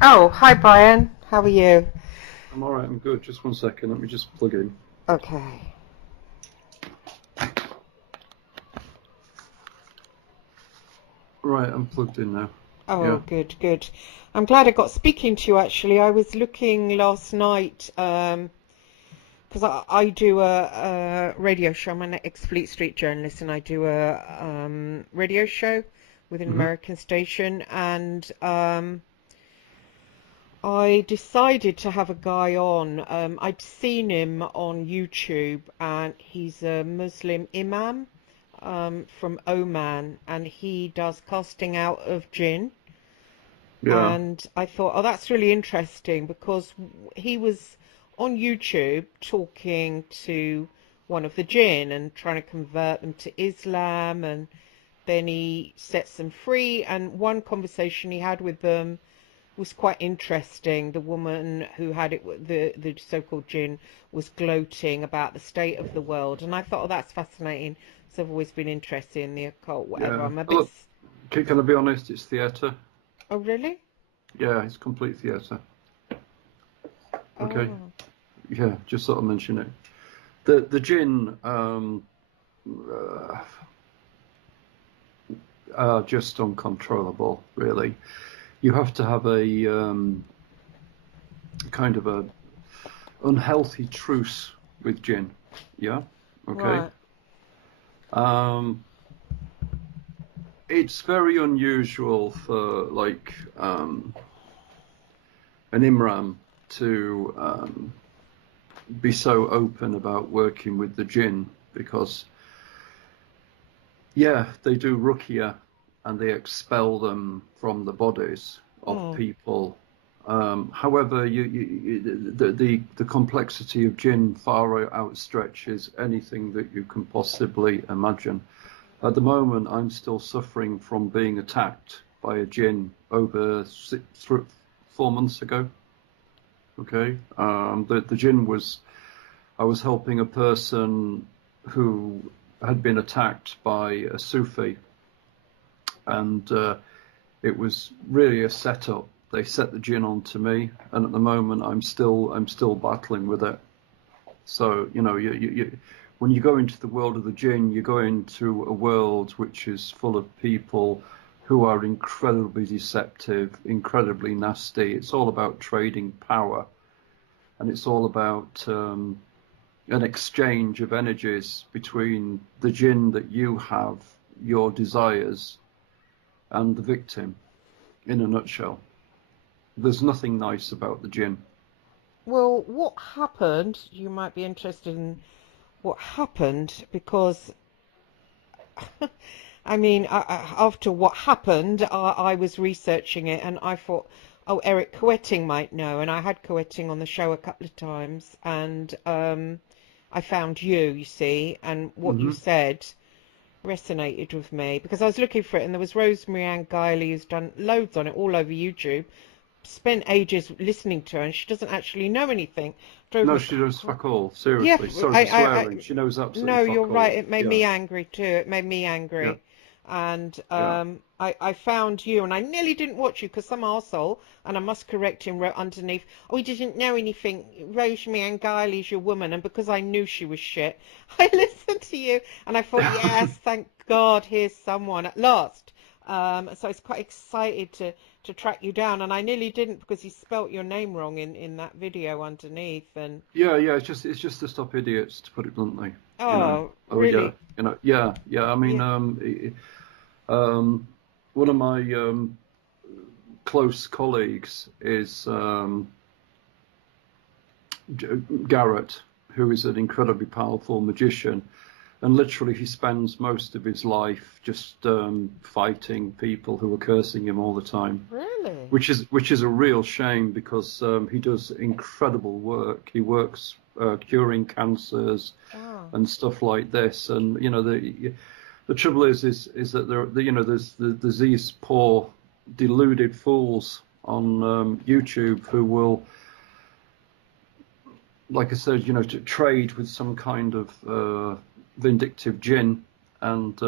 Oh, hi Brian. How are you? I'm all right. I'm good. Just one second. Let me just plug in. Okay. Right, I'm plugged in now. Oh, Yeah. good, good. I'm glad I got speaking to you actually. I was looking last night because I do a radio show. I'm an ex-Fleet Street journalist and I do a radio show with an Hmm. American station and I decided to have a guy on. I'd seen him on YouTube and he's a Muslim imam from Oman, and he does casting out of jinn. Yeah. And I thought, oh, that's really interesting because he was on YouTube talking to one of the jinn and trying to convert them to Islam, and then he sets them free. And one conversation he had with them was quite interesting. The woman who had it, the so-called jinn, was gloating about the state of the world, and I thought, oh, that's fascinating. So I've always been interested in the occult, whatever. Yeah. I'm a bit. Look, can I be honest? It's theatre. Oh, really? Yeah, it's complete theatre. Okay. Oh, Yeah, just sort of mention it. The jinn uh, are just uncontrollable, really. You have to have a kind of a unhealthy truce with jinn. Yeah. Okay. right. Um, it's very unusual for like an Imram to be so open about working with the jinn because, yeah, they do ruqya and they expel them from the bodies of Mm. people. However, the complexity of jinn far outstretches anything that you can possibly imagine. At the moment, I'm still suffering from being attacked by a jinn over 4 months ago. Okay, the jinn was I was helping a person who had been attacked by a Sufi, and it was really a setup. They set the jinn onto me, and at the moment, I'm still battling with it. So when you go into the world of the jinn, you go into a world which is full of people who are incredibly deceptive, incredibly nasty. It's all about trading power, and it's all about an exchange of energies between the jinn that you have, your desires, and the victim. In a nutshell, there's nothing nice about the jinn. Well, what happened? You might be interested in what happened because, I mean, after what happened, I was researching it and I thought, oh, Eric Coetting might know. And I had Coetting on the show a couple of times, and I found you see, and what you Hmm. said resonated with me because I was looking for it, and there was Rosemary Ann Guiley who's done loads on it all over YouTube. Spent ages listening to her, and she doesn't actually know anything. Drove No, me. she knows fuck all. Yeah, Seriously, sorry for I swearing. She knows absolutely no, you're fuck right. all. It made Yeah, me angry too. It made me yeah, angry. And yeah. I found you, and I nearly didn't watch you because some arsehole, and I must correct him, wrote underneath, oh, he didn't know anything. Rosemary Ann Guiley's your woman. And because I knew she was shit, I listened to you, and I thought, yes, thank God, here's someone at last. So I was quite excited to track you down, and I nearly didn't because you spelt your name wrong in that video underneath. And Yeah, yeah. It's just to stop idiots, to put it bluntly. You know. oh, Oh yeah. really? Yeah, yeah. I mean, Yeah. one of my close colleagues is Garrett, who is an incredibly powerful magician, and literally he spends most of his life just fighting people who are cursing him all the time, Really? which is a real shame because he does incredible work. He works curing cancers Wow. and stuff like this, and the trouble is that there's these poor deluded fools on YouTube who will, like I said, to trade with some kind of vindictive jinn and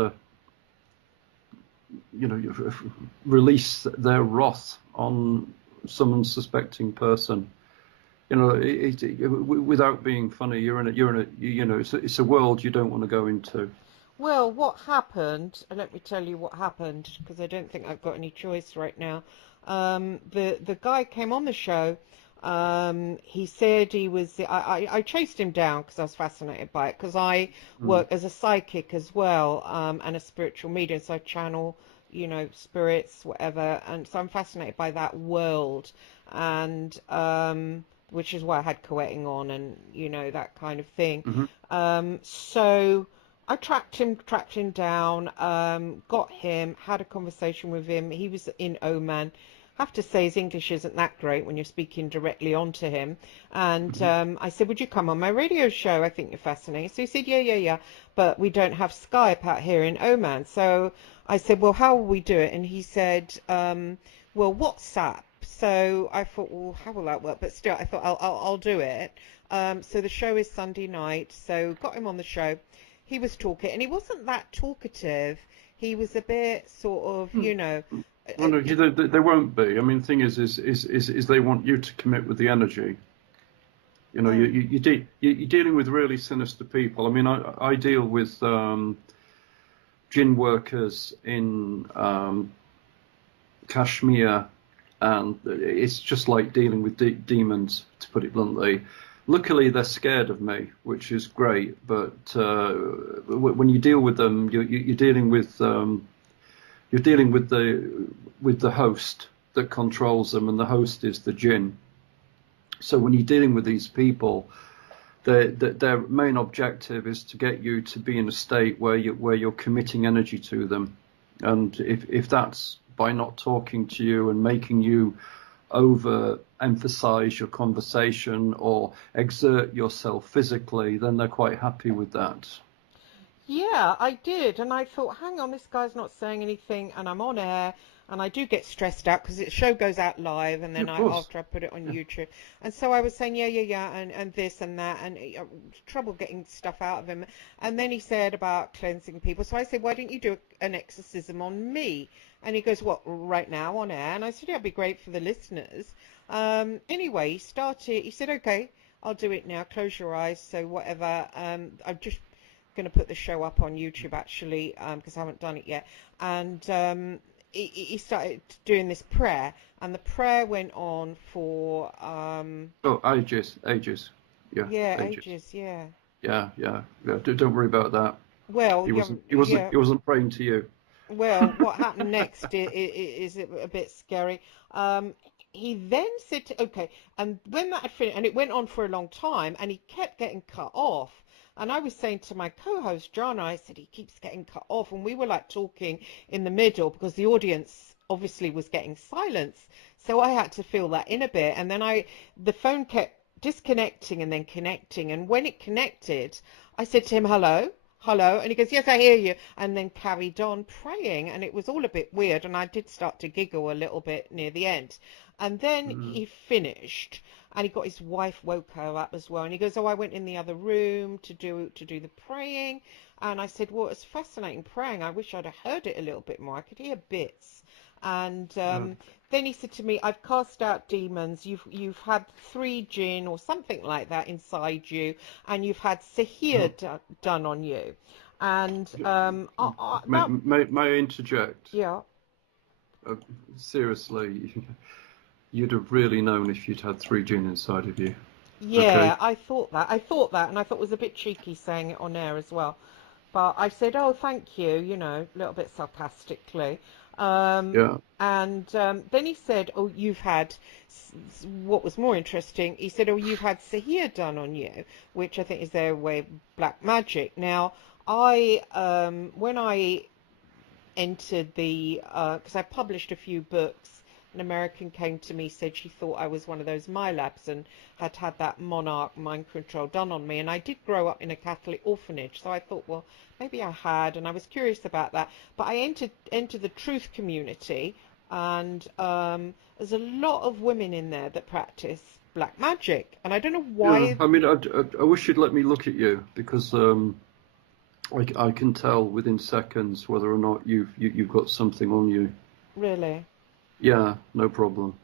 release their wrath on some unsuspecting person. You know, without being funny, you're in a, you know, it's a world you don't want to go into. Well, what happened, and let me tell you what happened, because I don't think I've got any choice right now. The guy came on the show. He said he was. I chased him down because I was fascinated by it, because I work as a psychic as well, and a spiritual medium, so I channel, you know, spirits, whatever, and so I'm fascinated by that world, and which is why I had coetting on, and you know, that kind of thing. So I tracked him down, got him, had a conversation with him. He was in Oman. I have to say his English isn't that great when you're speaking directly onto him. And I said, would you come on my radio show? I think you're fascinating. So he said, yeah. But we don't have Skype out here in Oman. So I said, well, how will we do it? And he said, well, WhatsApp. So I thought, well, how will that work? But still, I thought I'll do it. So the show is Sunday night. So got him on the show. He was talking, and he wasn't that talkative. He was a bit sort of, you know. Well, no, they won't be. I mean, the thing is they want you to commit with the energy. You know, you're dealing with really sinister people. I mean, I deal with Jinn workers in Kashmir, and it's just like dealing with demons, to put it bluntly. Luckily, they're scared of me, which is great. But when you deal with them, you're dealing with the host that controls them, and the host is the Jinn. So when you're dealing with these people, their main objective is to get you to be in a state where you're committing energy to them, and if that's by not talking to you and making you overemphasize your conversation or exert yourself physically, then they're quite happy with that. Yeah, I did, and I thought, hang on, this guy's not saying anything, and I'm on air, and I do get stressed out because the show goes out live, and then after I put it on YouTube, and so I was saying yeah, and this and that, and trouble getting stuff out of him, and then he said about cleansing people, so I said, why don't you do an exorcism on me? And he goes, what, right now on air? And I said, yeah, it'd be great for the listeners. Anyway, he said, okay, I'll do it now, close your eyes, so whatever. I'm just going to put the show up on YouTube, actually, because I haven't done it yet. And he started doing this prayer, and the prayer went on for... ages. Yeah, ages, yeah. Yeah. Don't worry about that. Well, he wasn't praying to you. Well, what happened next is a bit scary. He then said, okay, and when that had finished, and it went on for a long time, and he kept getting cut off. And I was saying to my co-host, John, I said, he keeps getting cut off. And we were like talking in the middle because the audience obviously was getting silence. So I had to fill that in a bit. And then the phone kept disconnecting and then connecting. And when it connected, I said to him, hello? And he goes, yes, I hear you. And then carried on praying. And it was all a bit weird. And I did start to giggle a little bit near the end. And then he finished. And he got his wife, woke her up as well. And he goes, oh, I went in the other room to do the praying. And I said, well, it's fascinating praying. I wish I'd have heard it a little bit more. I could hear bits. And then he said to me, I've cast out demons. You've had 3 jinn or something like that inside you. And you've had sihir done on you. And may I interject? Yeah. Seriously. You'd have really known if you'd had 3 jinn inside of you. Yeah, okay. I thought that, and I thought it was a bit cheeky saying it on air as well. But I said, oh, thank you, you know, a little bit sarcastically. Yeah. And then he said, oh, you've had, what was more interesting, he said, oh, you've had sihir done on you, which I think is their way of black magic. Now, when I entered because I published a few books, an American came to me, said she thought I was one of those MyLabs and had that monarch mind control done on me. And I did grow up in a Catholic orphanage, so I thought, well, maybe I had, and I was curious about that. But I entered the truth community, and there's a lot of women in there that practice black magic, and I don't know why. Yeah, I mean, I wish you'd let me look at you, because I can tell within seconds whether or not you've got something on you. Really? Yeah, no problem.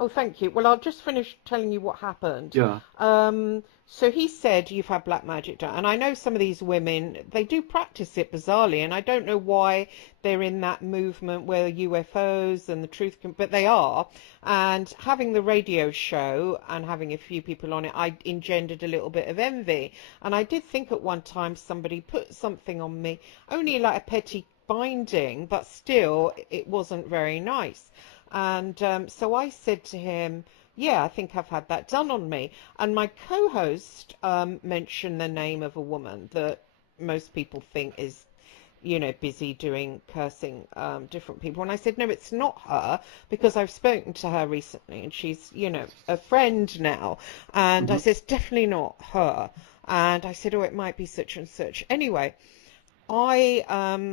Oh, thank you. Well, I'll just finish telling you what happened. Yeah. So he said you've had black magic done, and I know some of these women, they do practice it bizarrely, and I don't know why they're in that movement where UFOs and the truth can, but they are. And having the radio show and having a few people on it, I engendered a little bit of envy. And I did think at one time somebody put something on me, only like a petty binding, but still it wasn't very nice. And so I said to him, yeah, I think I've had that done on me. And my co-host mentioned the name of a woman that most people think is, busy doing cursing different people. And I said, no, it's not her, because I've spoken to her recently and she's, a friend now. And I said, it's definitely not her. And I said, oh, it might be such and such. Anyway, I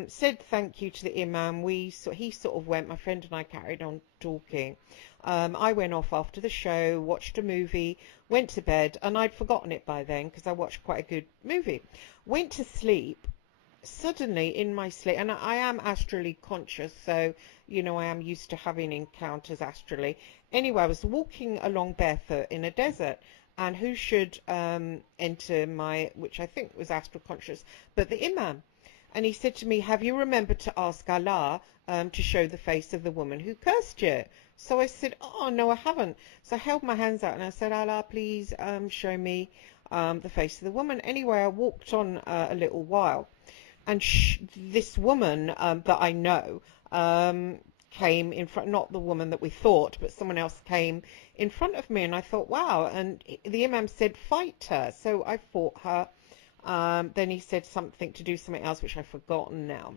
said thank you to the imam. He sort of went. My friend and I carried on talking. I went off after the show, watched a movie, went to bed, and I'd forgotten it by then because I watched quite a good movie. Went to sleep. Suddenly, in my sleep, and I am astrally conscious, so I am used to having encounters astrally. Anyway, I was walking along barefoot in a desert. And who should enter which I think was astral conscious, but the imam. And he said to me, have you remembered to ask Allah to show the face of the woman who cursed you? So I said, oh, no, I haven't. So I held my hands out and I said, Allah, please show me the face of the woman. Anyway, I walked on a little while. And this woman that I know came in front, not the woman that we thought, but someone else came in front of me. And I thought, wow. And the imam said, fight her. So I fought her. Then he said something to do something else, which I've forgotten now.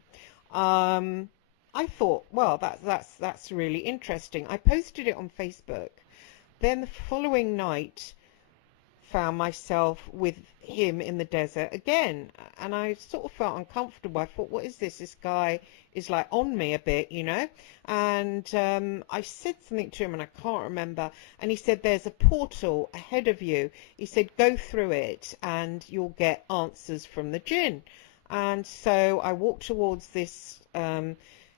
I thought, well, that's really interesting. I posted it on Facebook. Then the following night, found myself with him in the desert again, and I sort of felt uncomfortable. I thought, what is this? This guy is like on me a bit, and I said something to him and I can't remember, and he said, there's a portal ahead of you. He said, go through it and you'll get answers from the Jinn. And so I walked towards this,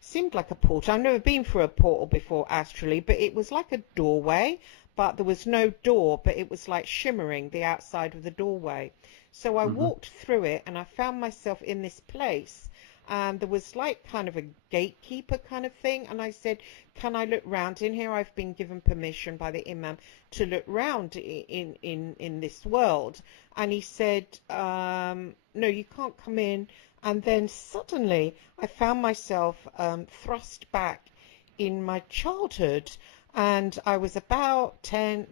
seemed like a portal. I've never been through a portal before astrally, but it was like a doorway, but there was no door, but it was like shimmering the outside of the doorway. So I walked through it and I found myself in this place, and there was like kind of a gatekeeper kind of thing, and I said, can I look round in here? I've been given permission by the imam to look round in this world. And he said, no, you can't come in. And then suddenly I found myself thrust back in my childhood. And I was about 10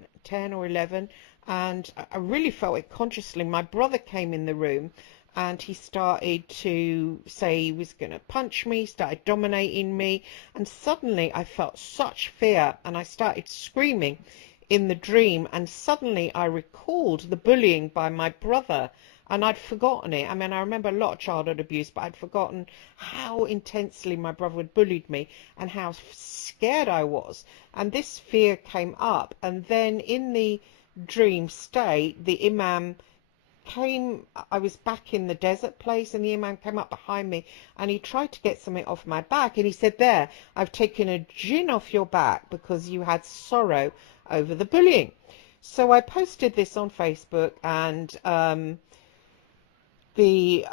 or 11, and I really felt it consciously. My brother came in the room and he started to say he was going to punch me, started dominating me, and suddenly I felt such fear and I started screaming in the dream, and suddenly I recalled the bullying by my brother. And I'd forgotten it. I mean, I remember a lot of childhood abuse, but I'd forgotten how intensely my brother had bullied me and how scared I was. And this fear came up. And then in the dream state, the imam came, I was back in the desert place, and the imam came up behind me and he tried to get something off my back. And he said, there, I've taken a Jinn off your back because you had sorrow over the bullying. So I posted this on Facebook, and the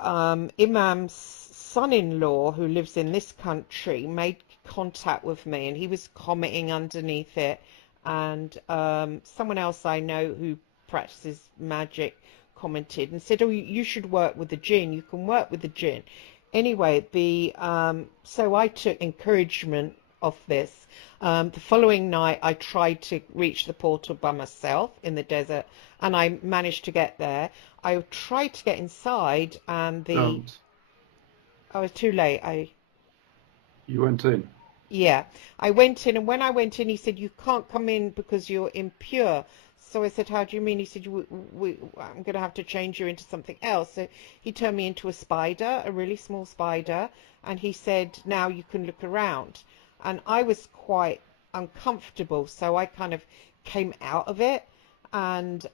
imam's son-in-law, who lives in this country, made contact with me, and he was commenting underneath it. And someone else I know who practices magic commented and said, oh, you should work with the Jinn. You can work with the Jinn. Anyway, so I took encouragement of this. The following night, I tried to reach the portal by myself in the desert, and I managed to get there. I tried to get inside, and I was too late. You went in? Yeah, I went in, and when I went in, he said, you can't come in because you're impure. So I said, how do you mean? He said, I'm going to have to change you into something else. So he turned me into a spider, a really small spider, and he said, now you can look around. And I was quite uncomfortable, so I kind of came out of it. And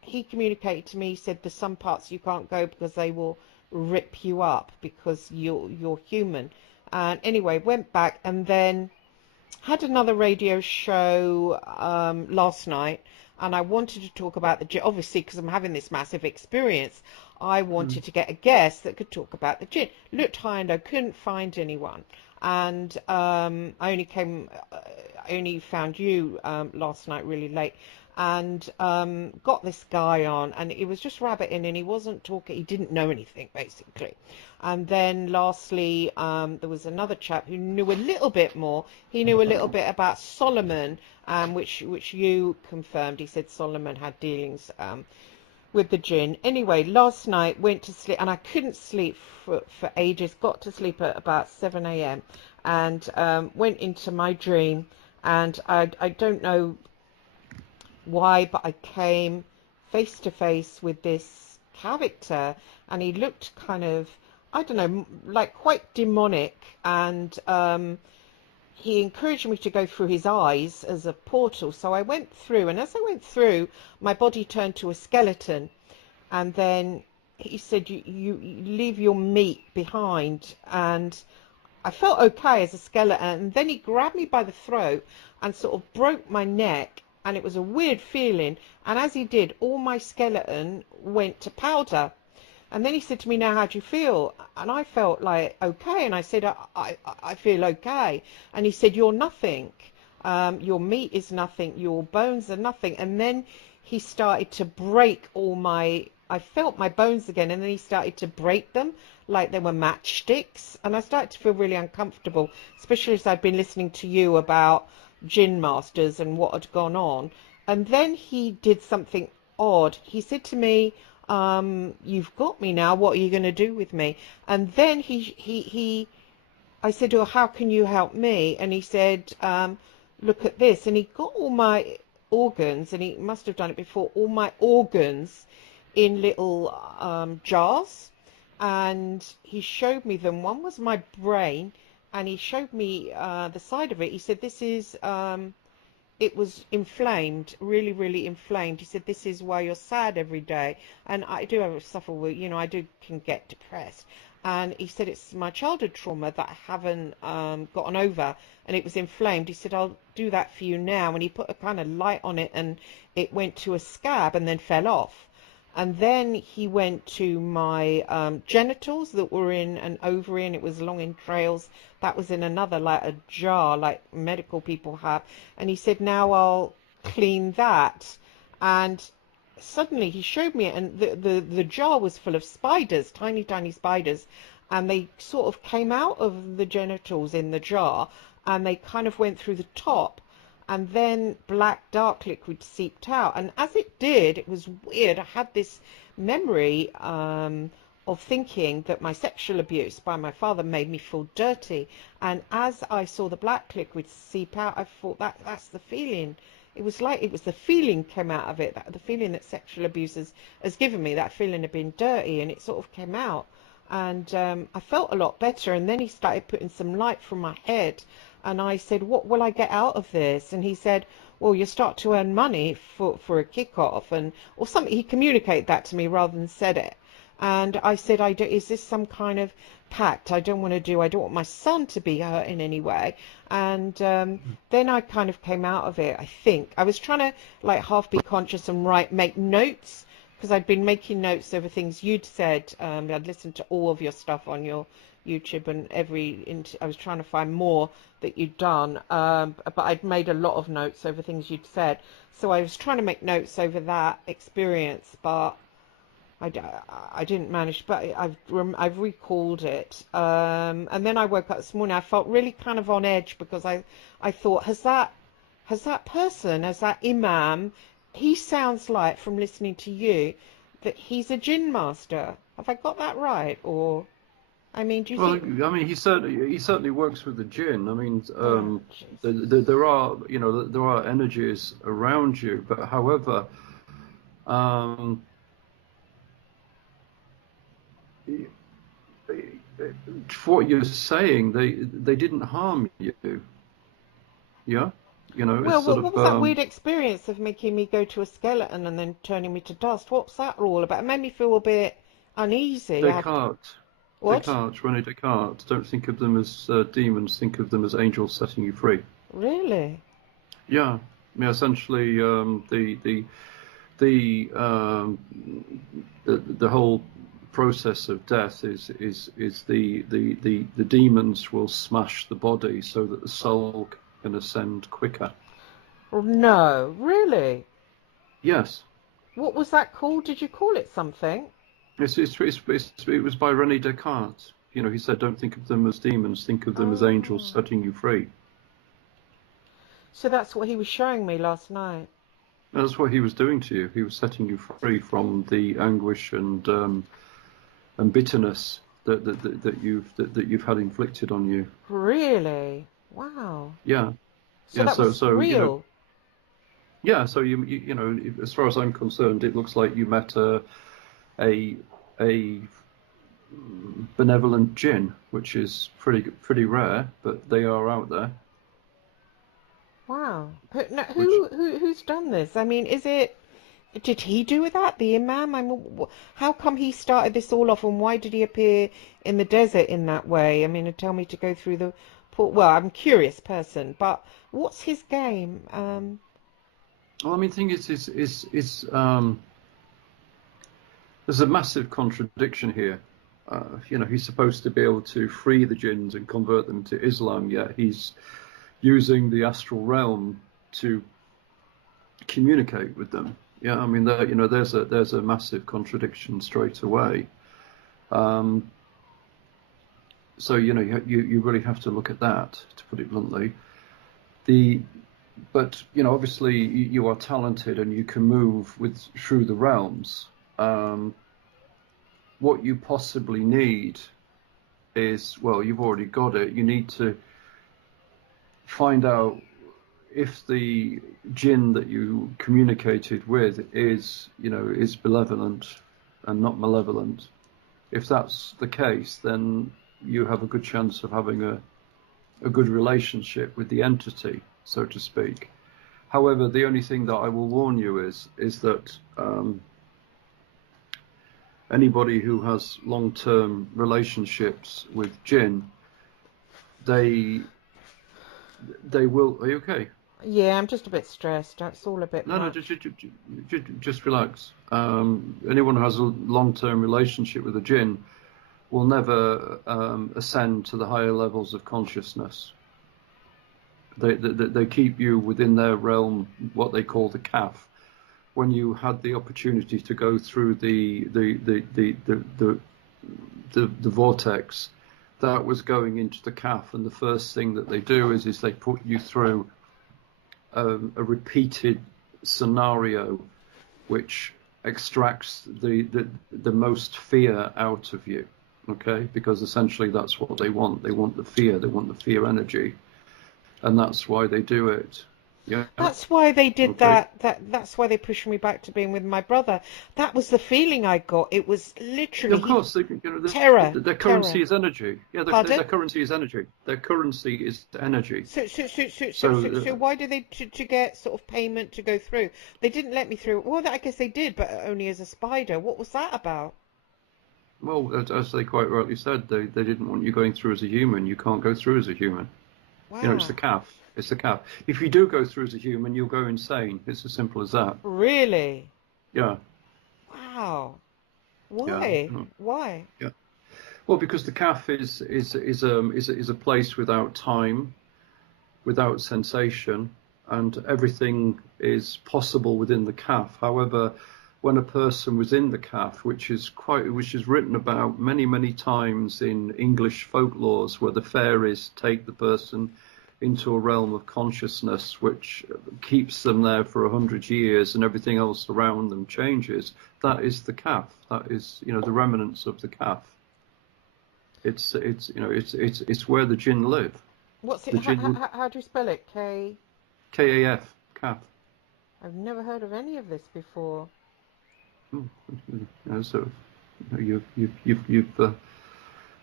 he communicated to me, he said, there's some parts you can't go because they will rip you up because you're human. And anyway, went back, and then had another radio show last night, and I wanted to talk about the Jinn. Obviously, because I'm having this massive experience, I wanted to get a guest that could talk about the Jinn. Looked high and low, couldn't find anyone, and I only found you last night really late, and got this guy on, and he was just rabbiting, and he wasn't talking, he didn't know anything basically. And then lastly, there was another chap who knew a little bit more. He knew a little bit about Solomon, which you confirmed. He said Solomon had dealings with the Jinn. Anyway, last night went to sleep, and I couldn't sleep for ages. Got to sleep at about 7 a.m. and went into my dream, and I don't know why, but I came face to face with this character, and he looked kind of, I don't know, like quite demonic, and he encouraged me to go through his eyes as a portal. So I went through, and as I went through, my body turned to a skeleton, and then he said, you leave your meat behind, and I felt okay as a skeleton, and then he grabbed me by the throat and sort of broke my neck, and it was a weird feeling, and as he did, all my skeleton went to powder. And then he said to me, now how do you feel? And I felt like okay, and I said, I feel okay. And he said, you're nothing, your meat is nothing, your bones are nothing. And then he started to break I felt my bones again, and then he started to break them like they were matchsticks, and I started to feel really uncomfortable, especially as I'd been listening to you about Jinn masters and what had gone on. And then he did something odd. He said to me, you've got me now, what are you going to do with me? And then I said, oh, how can you help me? And he said, look at this. And he got all my organs, and he must have done it before, all my organs in little jars, and he showed me them. One was my brain, and he showed me the side of it. He said, this is it was inflamed, really, really inflamed. He said, this is why you're sad every day. And I do suffer with, I can get depressed. And he said, it's my childhood trauma that I haven't gotten over, and it was inflamed. He said, I'll do that for you now. And he put a kind of light on it, and it went to a scab and then fell off. And then he went to my genitals that were in an ovary, and it was long entrails. That was in another, like a jar, like medical people have. And he said, now I'll clean that. And suddenly he showed me it, and the jar was full of spiders, tiny, tiny spiders. And they sort of came out of the genitals in the jar, and they kind of went through the top. And then black dark liquid seeped out, and as it did, it was weird. I had this memory of thinking that my sexual abuse by my father made me feel dirty, and as I saw the black liquid seep out, I thought that's the feeling. It was like it was the feeling came out of it, the feeling that sexual abuse has given me, that feeling of being dirty, and it sort of came out, and I felt a lot better. And then he started putting some light from my head. And I said, what will I get out of this? And he said, well, you start to earn money for a kickoff, or something. He communicated that to me rather than said it. And I said, is this some kind of pact I don't want my son to be hurt in any way. And then I kind of came out of it, I think. I was trying to like half be conscious and make notes, because I'd been making notes over things you'd said. I'd listened to all of your stuff on your YouTube, and I was trying to find more that you'd done, but I'd made a lot of notes over things you'd said, so I was trying to make notes over that experience, but I didn't manage. But I've recalled it, and then I woke up this morning. I felt really kind of on edge, because I thought, has that imam, he sounds like, from listening to you, that he's a Jinn master. Have I got that right? Or I mean, do you think? I mean, he certainly works with the Jinn. I mean, there are energies around you, but however, for what you're saying, they didn't harm you. Yeah, Well, what was that weird experience of making me go to a skeleton and then turning me to dust? What's that all about? It made me feel a bit uneasy. Descartes. What? Descartes, René Descartes. Don't think of them as demons. Think of them as angels setting you free. Really? Yeah, yeah. Essentially, the um, the whole process of death is the demons will smash the body so that the soul can ascend quicker. No, really? Yes, What was that called? Did you call it something? it was by René Descartes. You know, he said, "Don't think of them as demons. Think of them as angels Oh, setting you free." so that's what he was showing me last night. That's what he was doing to you. He was setting you free from the anguish and bitterness that you've had inflicted on you. Really? Wow. Yeah, So yeah. that So was so you know, real. yeah. So you know, as far as I'm concerned, it looks like you met a a benevolent jinn, which is pretty rare, but they are out there. Wow. Now, Which who's done this? I mean, is it? Did he do that, the imam? I mean, how come he started this all off, and why did he appear in the desert in that way? I mean, and tell me to go through the port. Well, I'm a curious person, but what's his game? well, I mean, the thing is there's a massive contradiction here. You know, he's supposed to be able to free the jinns and convert them to Islam, yet he's using the astral realm to communicate with them. Yeah, I mean, you know, there's a massive contradiction straight away. Um, so you know, you really have to look at that, to put it bluntly. The but you know, obviously you are talented and you can move with through the realms. Um, what you possibly need is, well, you've already got it. You need to find out if the jinn that you communicated with is, you know, is benevolent and not malevolent. If that's the case, then you have a good chance of having a good relationship with the entity, so to speak. However, the only thing that I will warn you is that anybody who has long-term relationships with jinn, they they will. Are you okay? Yeah, I'm just a bit stressed. That's all a bit No, no, much. just relax. Anyone who has a long-term relationship with a jinn will never ascend to the higher levels of consciousness. They keep you within their realm, what they call the kaf. When you had the opportunity to go through the vortex, that was going into the kaf, and the first thing that they do is they put you through a repeated scenario which extracts the most fear out of you. Okay, because essentially that's what they want. They want the fear. They want the fear energy, and that's why they do it. Yeah. That's why they did Okay. that. That's why they pushed me back to being with my brother. That was the feeling I got. It was Yeah, literally of course, you know, terror, their terror. currency is energy. Yeah, their Pardon? currency is energy. Their currency is energy. So So, why did they to get sort of payment to go through? They didn't let me through. Well, I guess they did, but only as a spider. What was that about? well, as they quite rightly said, they didn't want you going through as a human. You can't go through as a human. You know, it's the Wow. calf. It's the calf. If you do go through as a human, you'll go insane. It's as simple as that. Really? Yeah, Wow. yeah, Why? Why? yeah. Well, because the calf is a place without time, without sensation, and everything is possible within the calf. However, when a person was in the calf, which is written about many times in English folklores, where the fairies take the person into a realm of consciousness which keeps them there for 100 years, and everything else around them changes. That is the calf. That is, you know, the remnants of the calf. It's you know it's where the jinn live. What's it? The jinn How do you spell it? K. KAF calf. I've never heard of any of this before. Oh, you know, so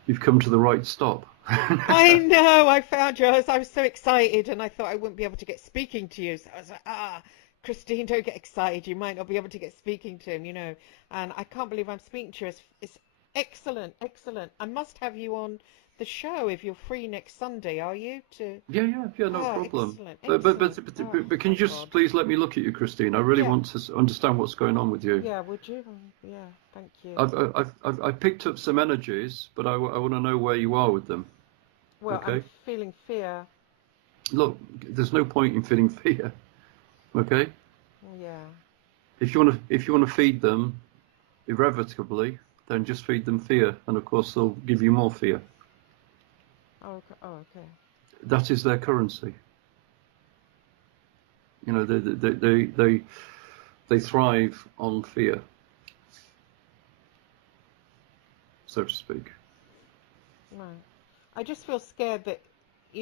you've come to the right stop. I know, I found you. I was so excited and I thought I wouldn't be able to get speaking to you. So I was like, Christine, don't get excited. You might not be able to get speaking to him, you know. And I can't believe I'm speaking to you. It's excellent, excellent. I must have you on the show if you're free next Sunday, are you? Yeah, no Oh, problem. excellent, But but but, excellent. but, Oh, but but can you thank just God. please let me look at you, Christine? I really Yeah, want to understand what's going on with you. yeah, would you? Yeah, thank you. I've picked up some energies, but I want to know where you are with them. Well, I'm Okay? feeling fear. Look, there's no point in feeling fear. Okay? Yeah. If you want to feed them irrevocably, then just feed them fear, and of course they'll give you more fear. Oh, okay. Oh, okay. That is their currency. You know, they thrive on fear, so to speak. Right. I just feel scared that,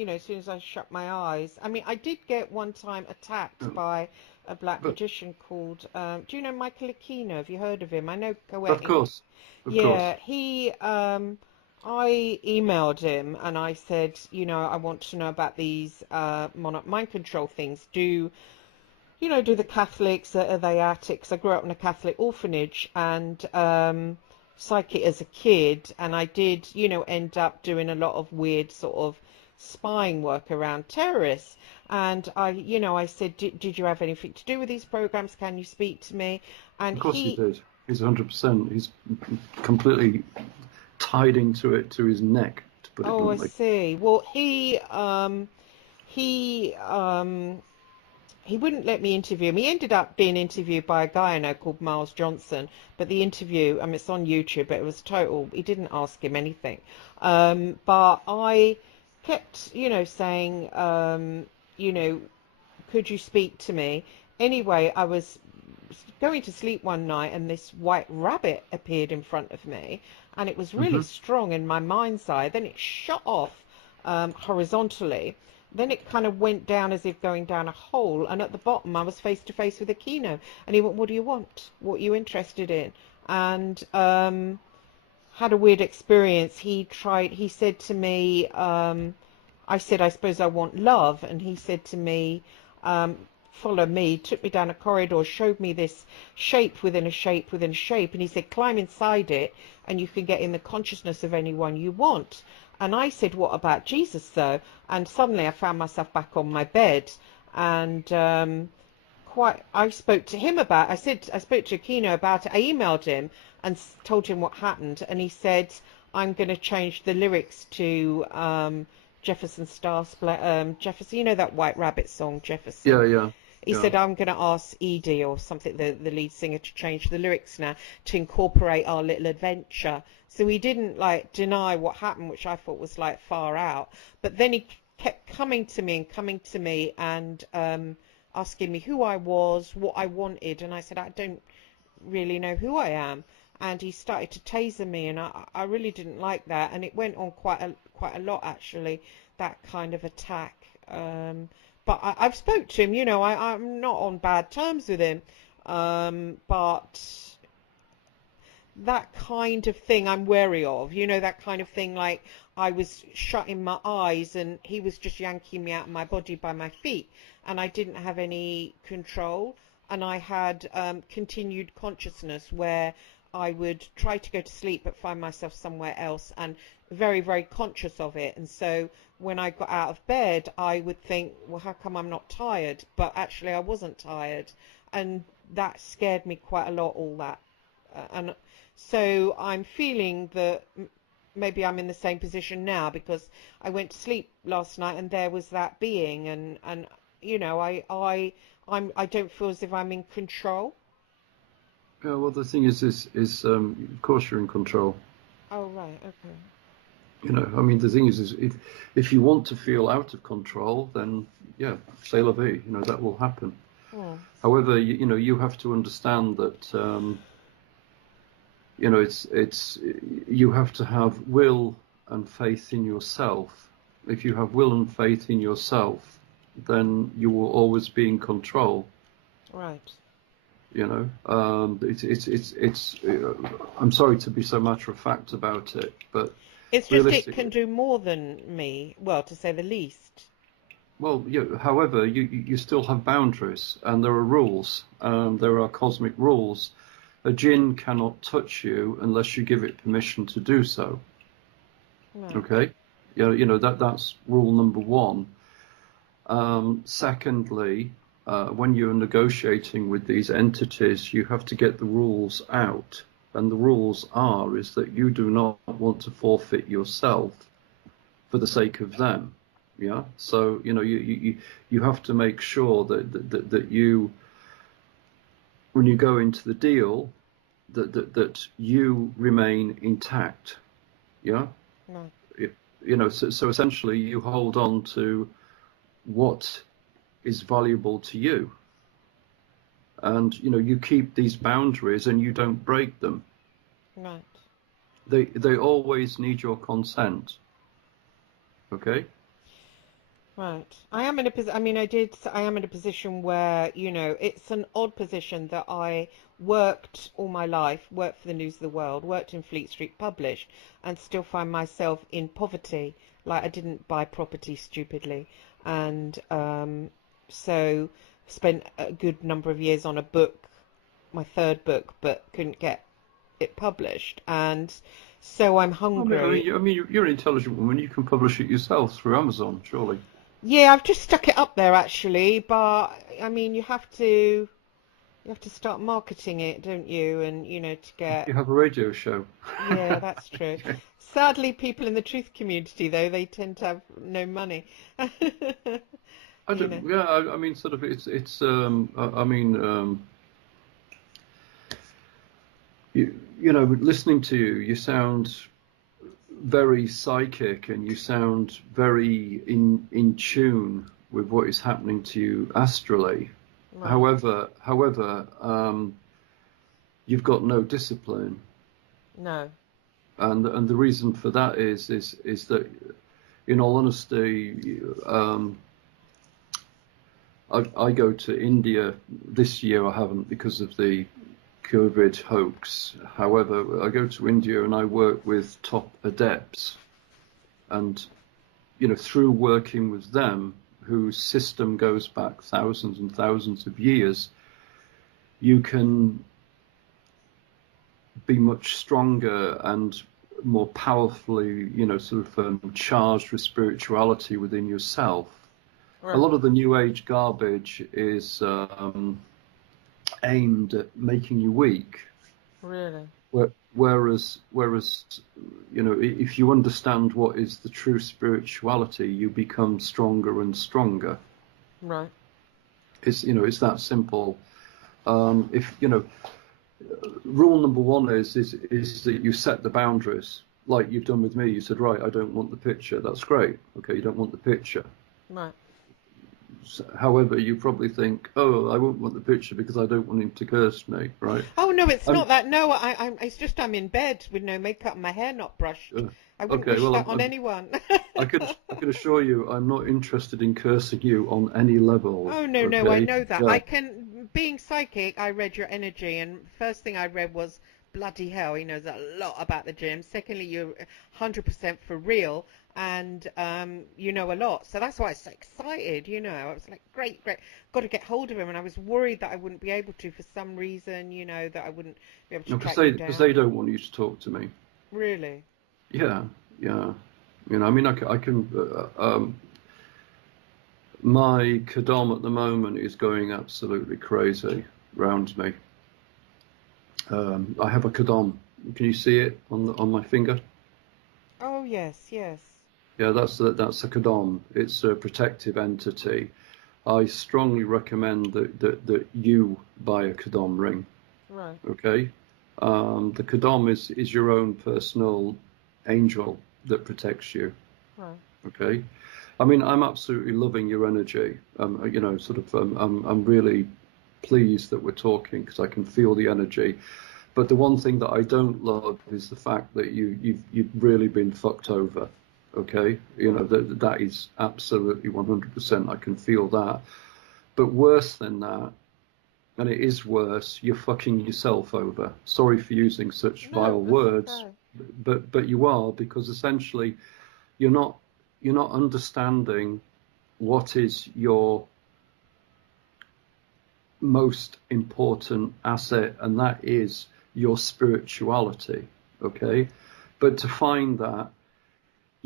as soon as I shut my eyes. I mean, I did get one time attacked Oh, by a black but magician called, do you know Michael Aquino? Have you heard of him? I know of poetic. course, of course. Yeah, I emailed him and I said, I want to know about these monarch mind control things. Do the Catholics, are they attics? I grew up in a Catholic orphanage and psychic as a kid, and I did, end up doing a lot of weird sort of spying work around terrorists. And I said, did you have anything to do with these programs? Can you speak to me? And Of course he did. He's 100%. He's completely tied into it to his neck, to put it oh, I bluntly. see. Well, he wouldn't let me interview him. He ended up being interviewed by a guy I know called Miles Johnson, but the interview, it's on YouTube, but it was total. He didn't ask him anything. But I kept, saying, could you speak to me? Anyway, I was going to sleep one night and this white rabbit appeared in front of me, and it was really Hmm. strong in my mind's eye. Then it shot off horizontally. Then it kind of went down as if going down a hole, and at the bottom I was face to face with Aquino, and he went, "What do you want? What are you interested in?" And had a weird experience. He said to me, I said, "I suppose I want love," and he said to me, "Follow me," took me down a corridor, showed me this shape within a shape within a shape, and he said, "Climb inside it and you can get in the consciousness of anyone you want." And I said, "What about Jesus though?" And suddenly I found myself back on my bed, and I spoke to him about, I spoke to Aquino about it. I emailed him and told him what happened, and he said, "I'm going to change the lyrics to Jefferson Jefferson, that White Rabbit song, Jefferson." Yeah, yeah, He yeah. said, "I'm going to ask Edie or something, the lead singer, to change the lyrics now to incorporate our little adventure." So he didn't like deny what happened, which I thought was like far out. But then he kept coming to me and asking me who I was, what I wanted, and I said, "I don't really know who I am." And he started to taser me, and I really didn't like that, and it went on quite a lot actually, that kind of attack. But I've spoke to him, I'm not on bad terms with him, but that kind of thing I'm wary of, that kind of thing, like I was shutting my eyes and he was just yanking me out of my body by my feet, and I didn't have any control, and I had continued consciousness where I would try to go to sleep but find myself somewhere else and very, very conscious of it. And so when I got out of bed, I would think, well, how come I'm not tired? But actually I wasn't tired. And that scared me quite a lot, all that. And so I'm feeling that maybe I'm in the same position now, because I went to sleep last night and there was that being, and I don't feel as if I'm in control. Yeah, well, the thing is, of course you're in control. Oh, right, okay. You know, I mean, the thing is if you want to feel out of control, then yeah, c'est la vie. You know, that will happen. Oh, However, you have to understand that it's you have to have will and faith in yourself. If you have will and faith in yourself, then you will always be in control. right. You know, I'm sorry to be so matter of fact about it, but It's just it can realistically, do more than me, well, to say the least. well, however, you still have boundaries and there are rules. There are cosmic rules. A jinn cannot touch you unless you give it permission to do so. Right. Okay? That's rule number one. Secondly, when you're negotiating with these entities, you have to get the rules out. And the rules is that you do not want to forfeit yourself for the sake of them. Yeah. So, you have to make sure that you, when you go into the deal, that you remain intact. Yeah. No. So essentially you hold on to what is valuable to you. And, you keep these boundaries and you don't break them. Right. They always need your consent. Okay? Right. I am in a position where, it's an odd position that I worked all my life, worked for the News of the World, worked in Fleet Street, published, and still find myself in poverty. Like, I didn't buy property stupidly. And so spent a good number of years on a book, my third book, but couldn't get it published. And so I'm hungry. I mean, you're an intelligent woman. You can publish it yourself through Amazon, surely. Yeah, I've just stuck it up there actually, but I mean, you have to start marketing it, don't you? And to get. You have a radio show. Yeah, that's true. Sadly, people in the truth community, though, they tend to have no money. I don't. Yeah, I mean, sort of. It's. I mean. Listening to you, you sound very psychic, and you sound very in tune with what is happening to you astrally. Right. However, you've got no discipline. No. And the reason for that is that, in all honesty, I go to India this year. I haven't because of the COVID hoax. However, I go to India and I work with top adepts, and through working with them, whose system goes back thousands and thousands of years, you can be much stronger and more powerfully, charged with spirituality within yourself. Right. A lot of the New Age garbage is aimed at making you weak. Really? Whereas, if you understand what is the true spirituality, you become stronger and stronger. Right. It's that simple. Rule number one is that you set the boundaries, like you've done with me. You said, right, I don't want the picture. That's great. Okay, you don't want the picture. Right. However, you probably think, oh, I won't want the picture because I don't want him to curse me, right? Oh no, it's not that. No, it's just I'm in bed with no makeup and my hair not brushed. I wouldn't wish that on anyone. I could assure you, I'm not interested in cursing you on any level. Oh no, no, I know that. Yeah. Being psychic, I read your energy, and first thing I read was, bloody hell, he knows a lot about the gym. Secondly, you're 100% for real, and you know a lot. So that's why I was so excited, I was like, great, got to get hold of him. And I was worried that I wouldn't be able to for some reason, that I wouldn't be able to track you down. Because they don't want you to talk to me. Really? Yeah. I mean, I can. My Kadam at the moment is going absolutely crazy around me. I have a Kadam. Can you see it on my finger? Oh yes. Yeah, that's a Kadam. It's a protective entity. I strongly recommend that you buy a Kadam ring. Right. Okay. The Kadam is your own personal angel that protects you. Right. Okay. I mean, I'm absolutely loving your energy. I'm really pleased that we're talking because I can feel the energy. But the one thing that I don't love is the fact that you've really been fucked over. Okay, that is absolutely 100%. I can feel that. But worse than that, and it is worse, you're fucking yourself over. Sorry for using such vile words, but you are, because essentially you're not understanding what is your most important asset, and that is your spirituality. Okay, but to find that,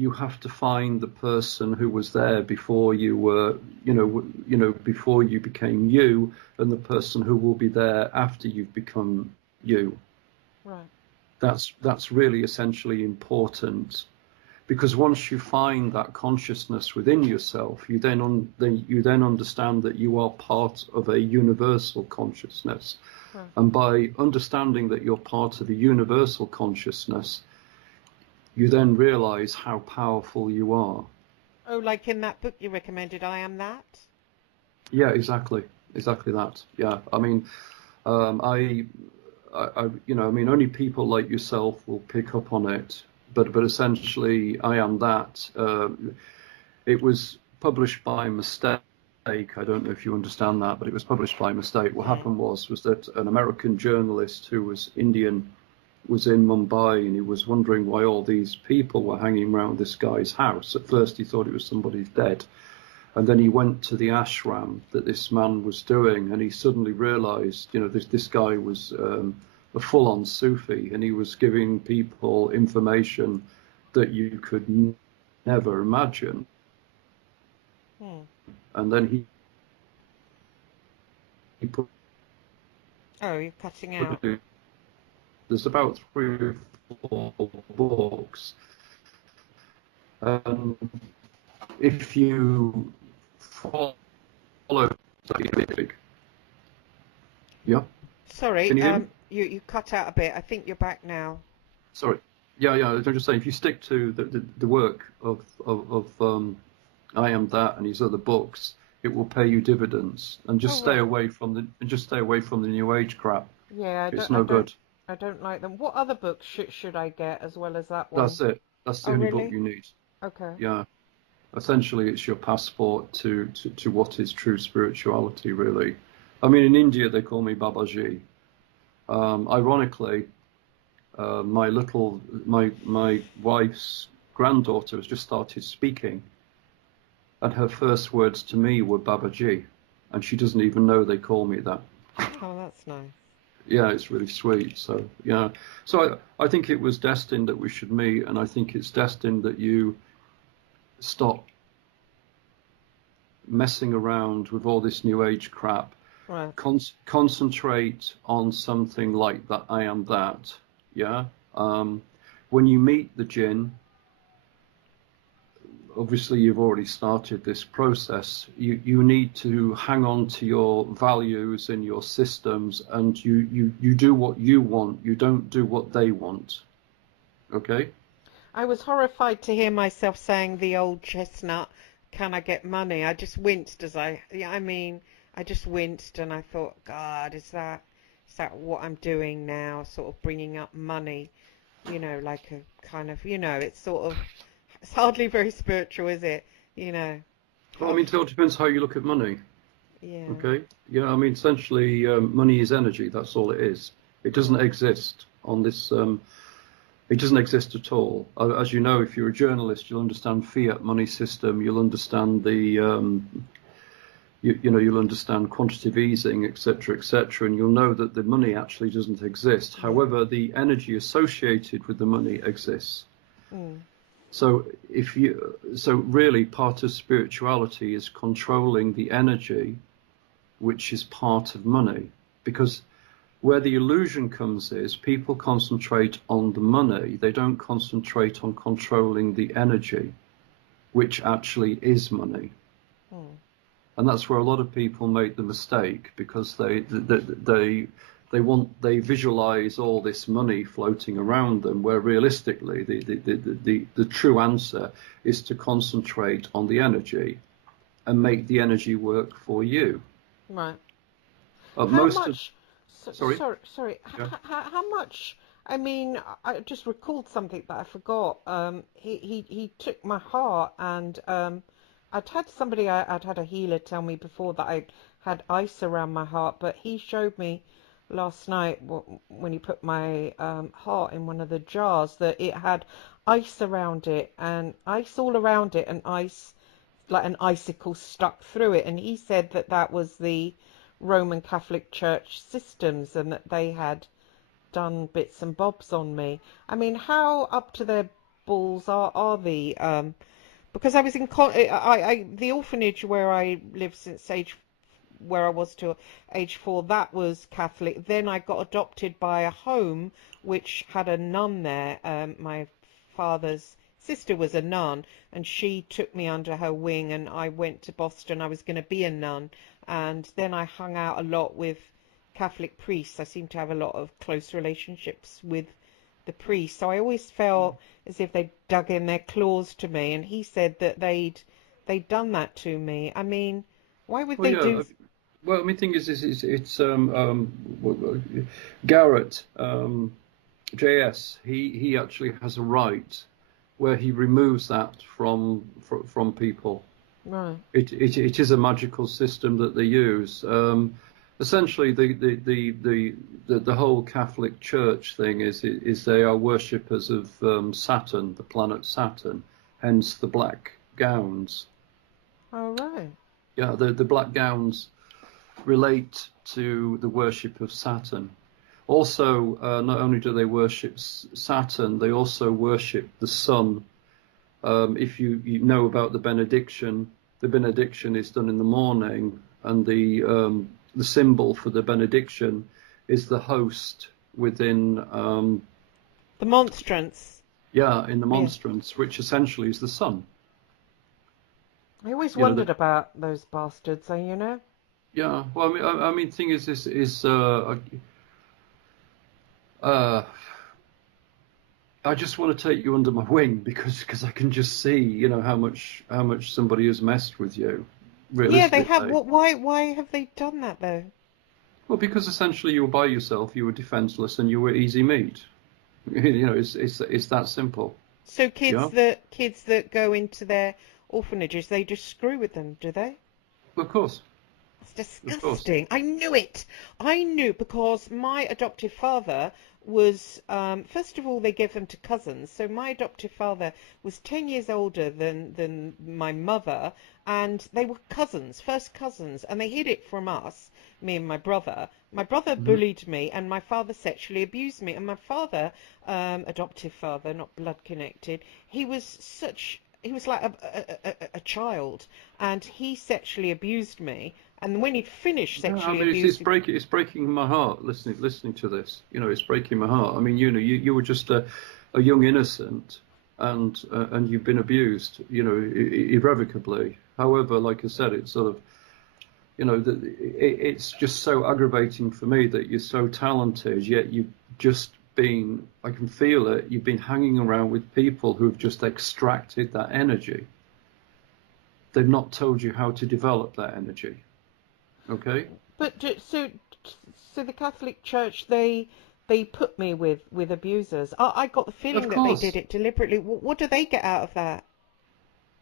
you have to find the person who was there before you were, before you became you, and the person who will be there after you've become you. Right. That's really essentially important, because once you find that consciousness within yourself, you then understand that you are part of a universal consciousness. Right. And by understanding that you're part of a universal consciousness, you then realize how powerful you are. Oh, like in that book you recommended, I Am That? Yeah, exactly that. Yeah, I mean, only people like yourself will pick up on it. But essentially, I Am That. It was published by mistake. I don't know if you understand that, but it was published by mistake. What happened was that an American journalist who was Indian was in Mumbai, and he was wondering why all these people were hanging around this guy's house. At first he thought it was somebody's dead, and then he went to the ashram that this man was doing, and he suddenly realized, this guy was a full-on Sufi, and he was giving people information that you could never imagine. And then he put... Oh, you're cutting out. There's about 3 or 4 books. If you follow... Yeah? Sorry, Can you hear me? you cut out a bit. I think you're back now. Sorry. Yeah. I'm just saying, if you stick to the work of I Am That and his other books, it will pay you dividends. And just stay away from the New Age crap. Yeah, it's no good. I don't like them. What other books should I get as well as that one? That's it. That's the only book you need. Okay. Yeah. Essentially, it's your passport to what is true spirituality, really. I mean, in India, they call me Babaji. Ironically, my wife's granddaughter has just started speaking, and her first words to me were Babaji, and she doesn't even know they call me that. Oh, that's nice. Yeah, it's really sweet. So, yeah. So I think it was destined that we should meet, and I think it's destined that you stop messing around with all this New Age crap. Right. Concentrate on something like that. I Am That. Yeah. When you meet the Jinn, obviously you've already started this process. You need to hang on to your values and your systems, and you do what you want. You don't do what they want. Okay? I was horrified to hear myself saying the old chestnut, can I get money? I just winced I just winced, and I thought, God, is that what I'm doing now? Sort of bringing up money, like a kind of, it's hardly very spiritual, is it? Well, I mean, it all depends how you look at money. Yeah. Okay. Yeah. I mean, essentially, money is energy. That's all it is. It doesn't exist on this. It doesn't exist at all. As you know, if you're a journalist, you'll understand fiat money system. You'll understand the you'll understand quantitative easing, etc., and you'll know that the money actually doesn't exist. However, the energy associated with the money exists. So really part of spirituality is controlling the energy, which is part of money, because where the illusion comes is people concentrate on the money. They don't concentrate on controlling the energy, which actually is money. And that's where a lot of people make the mistake, because they visualize all this money floating around them, where realistically the true answer is to concentrate on the energy and make the energy work for you. Right. Sorry. Yeah. How much? I mean, I just recalled something that I forgot. He took my heart, and I'd had a healer tell me before that I had ice around my heart, but he showed me last night when he put my heart in one of the jars that it had ice around it, and ice all around it, and ice like an icicle stuck through it. And he said that was the Roman Catholic Church systems, and that they had done bits and bobs on me. I mean, how up to their balls are the because I was in the orphanage where I lived since where I was till age 4, that was Catholic. Then I got adopted by a home which had a nun there. My father's sister was a nun, and she took me under her wing, and I went to Boston. I was going to be a nun, and then I hung out a lot with Catholic priests. I seem to have a lot of close relationships with the priests, so I always felt as if they dug in their claws to me, and he said that they'd done that to me. I mean, why would Well, they yeah. do? Well, I mean, thing is it's Garrett, JS. He actually has a right where he removes that from people. Right. It is a magical system that they use. Essentially, the whole Catholic Church thing is they are worshippers of Saturn, the planet Saturn, hence the black gowns. Oh, right. Yeah, the black gowns relate to the worship of Saturn. Also, not only do they worship Saturn, they also worship the sun. If you know about the benediction is done in the morning, and the symbol for the benediction is the host within The monstrance. in the monstrance, which essentially is the sun. I always You know, wondered about those bastards, you know. Yeah, well, I mean, thing is I just want to take you under my wing because I can just see, you know, how much somebody has messed with you. Yeah, they have. Realistically. Why have they done that though? Well, because essentially you were by yourself, you were defenseless, and you were easy meat. You know, it's that simple. So Yeah. kids that go into their orphanages, they just screw with them, do they? Of course. It's Of course. disgusting. I knew it. I knew because my adoptive father was, first of all, they gave them to cousins. So my adoptive father was 10 years older than my mother, and they were cousins, first cousins, and they hid it from us, me and my brother. My brother bullied me, and my father sexually abused me. And my father, adoptive father, not blood connected, he was like a child, and he sexually abused me. And when he'd finished No, I sexually mean, abusing, it's breaking my heart listening to this. You know, it's breaking my heart. I mean, you know, you were just a young innocent, and you've been abused, you know, irrevocably. However, like I said, it's sort of, you know, it's just so aggravating for me that you're so talented, yet you've just been, I can feel it, you've been hanging around with people who've just extracted that energy. They've not told you how to develop that energy. Okay? but so the Catholic Church, they put me with abusers. I got the feeling Of that they course. did it deliberately. What do they get out of that?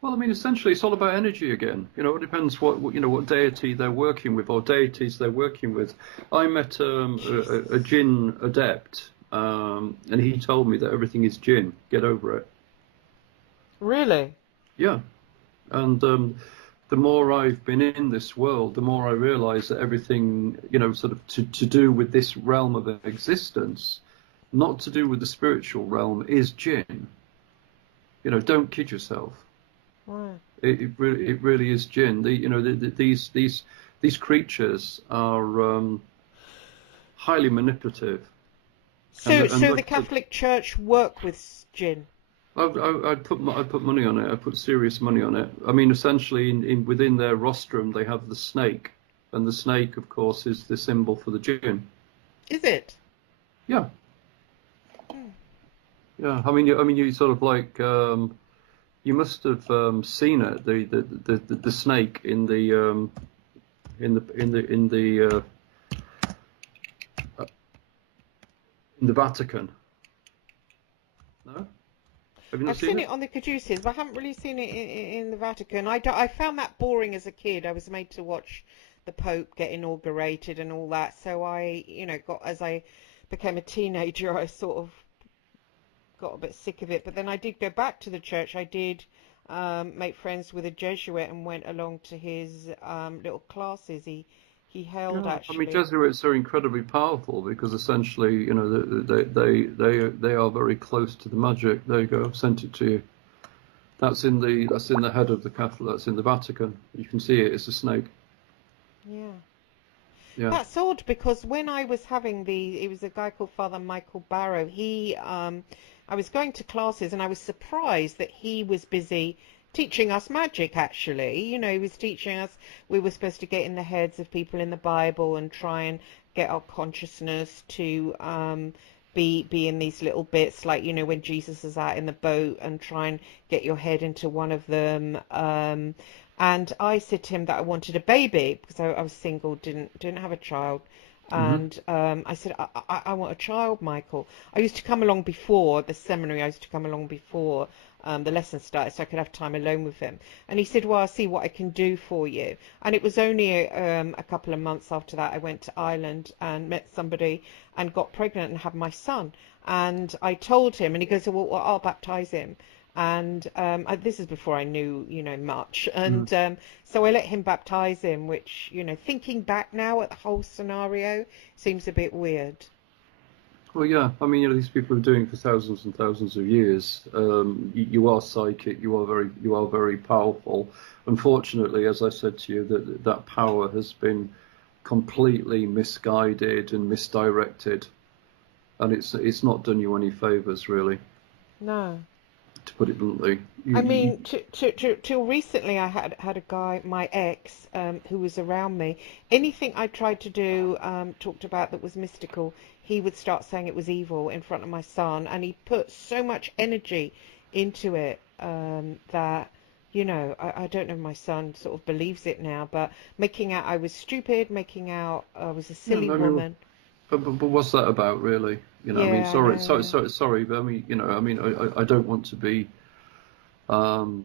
Well, I mean, essentially, it's all about energy again. You know, it depends what deity they're working with or deities they're working with. I met a Jinn adept, and he told me that everything is Jinn. Get over it. Really? Yeah, and the more I've been in this world, the more I realise that everything, you know, sort of to do with this realm of existence, not to do with the spiritual realm, is Jinn. You know, don't kid yourself. Right. It really is Jinn. These creatures are highly manipulative, So and the like Catholic Church work with Jinn. I'd put money on it. I put serious money on it. I mean, essentially, within their rostrum, they have the snake, and the snake, of course, is the symbol for the Jinn. Is it? Yeah, yeah. I mean, you sort of like you must have seen it. The snake in the in the Vatican. No, have you not I've seen seen it? it on the Caduceus, but I haven't really seen it in the Vatican. I found that boring as a kid. I was made to watch the Pope get inaugurated and all that. So I, you know, as I became a teenager, I sort of got a bit sick of it. But then I did go back to the church. I did make friends with a Jesuit and went along to his little classes He held Yeah, I mean, actually. Jesuits are incredibly powerful because essentially, you know, they are very close to the magic. There you go, I've sent it to you. That's in the head of the Catholic. That's in the Vatican. You can see it. It's a snake. Yeah. Yeah. That's odd because when I was having it was a guy called Father Michael Barrott. I was going to classes and I was surprised that he was busy teaching us magic actually. You know, he was teaching us we were supposed to get in the heads of people in the Bible and try and get our consciousness to be in these little bits like, you know, when Jesus is out in the boat and try and get your head into one of them. And I said to him that I wanted a baby because I was single, didn't have a child. Hmm. And I said, I want a child, Michael. I used to come along before the seminary. I used to come along before the lesson started so I could have time alone with him. And he said, well, I'll see what I can do for you. And it was only a couple of months after that I went to Ireland and met somebody and got pregnant and had my son. And I told him, and he goes, well, I'll baptize him. And this is before I knew, you know, much. And so I let him baptize him, which, you know, thinking back now at the whole scenario, seems a bit weird. Well, yeah. I mean, you know, these people are doing it for thousands and thousands of years. You are psychic. You are very powerful. Unfortunately, as I said to you, that power has been completely misguided and misdirected, and it's not done you any favors, really, No. to put it bluntly. I mean, till recently, I had a guy, my ex, who was around me. Anything I tried to do, talked about that was mystical, he would start saying it was evil in front of my son, and he put so much energy into it that, you know, I don't know if my son sort of believes it now, but making out I was stupid, making out I was a Yeah, I silly mean, woman. but what's that about, really? You know, I mean, Yeah, I know, yeah. sorry, but I mean, you know, I mean, I don't want to be um,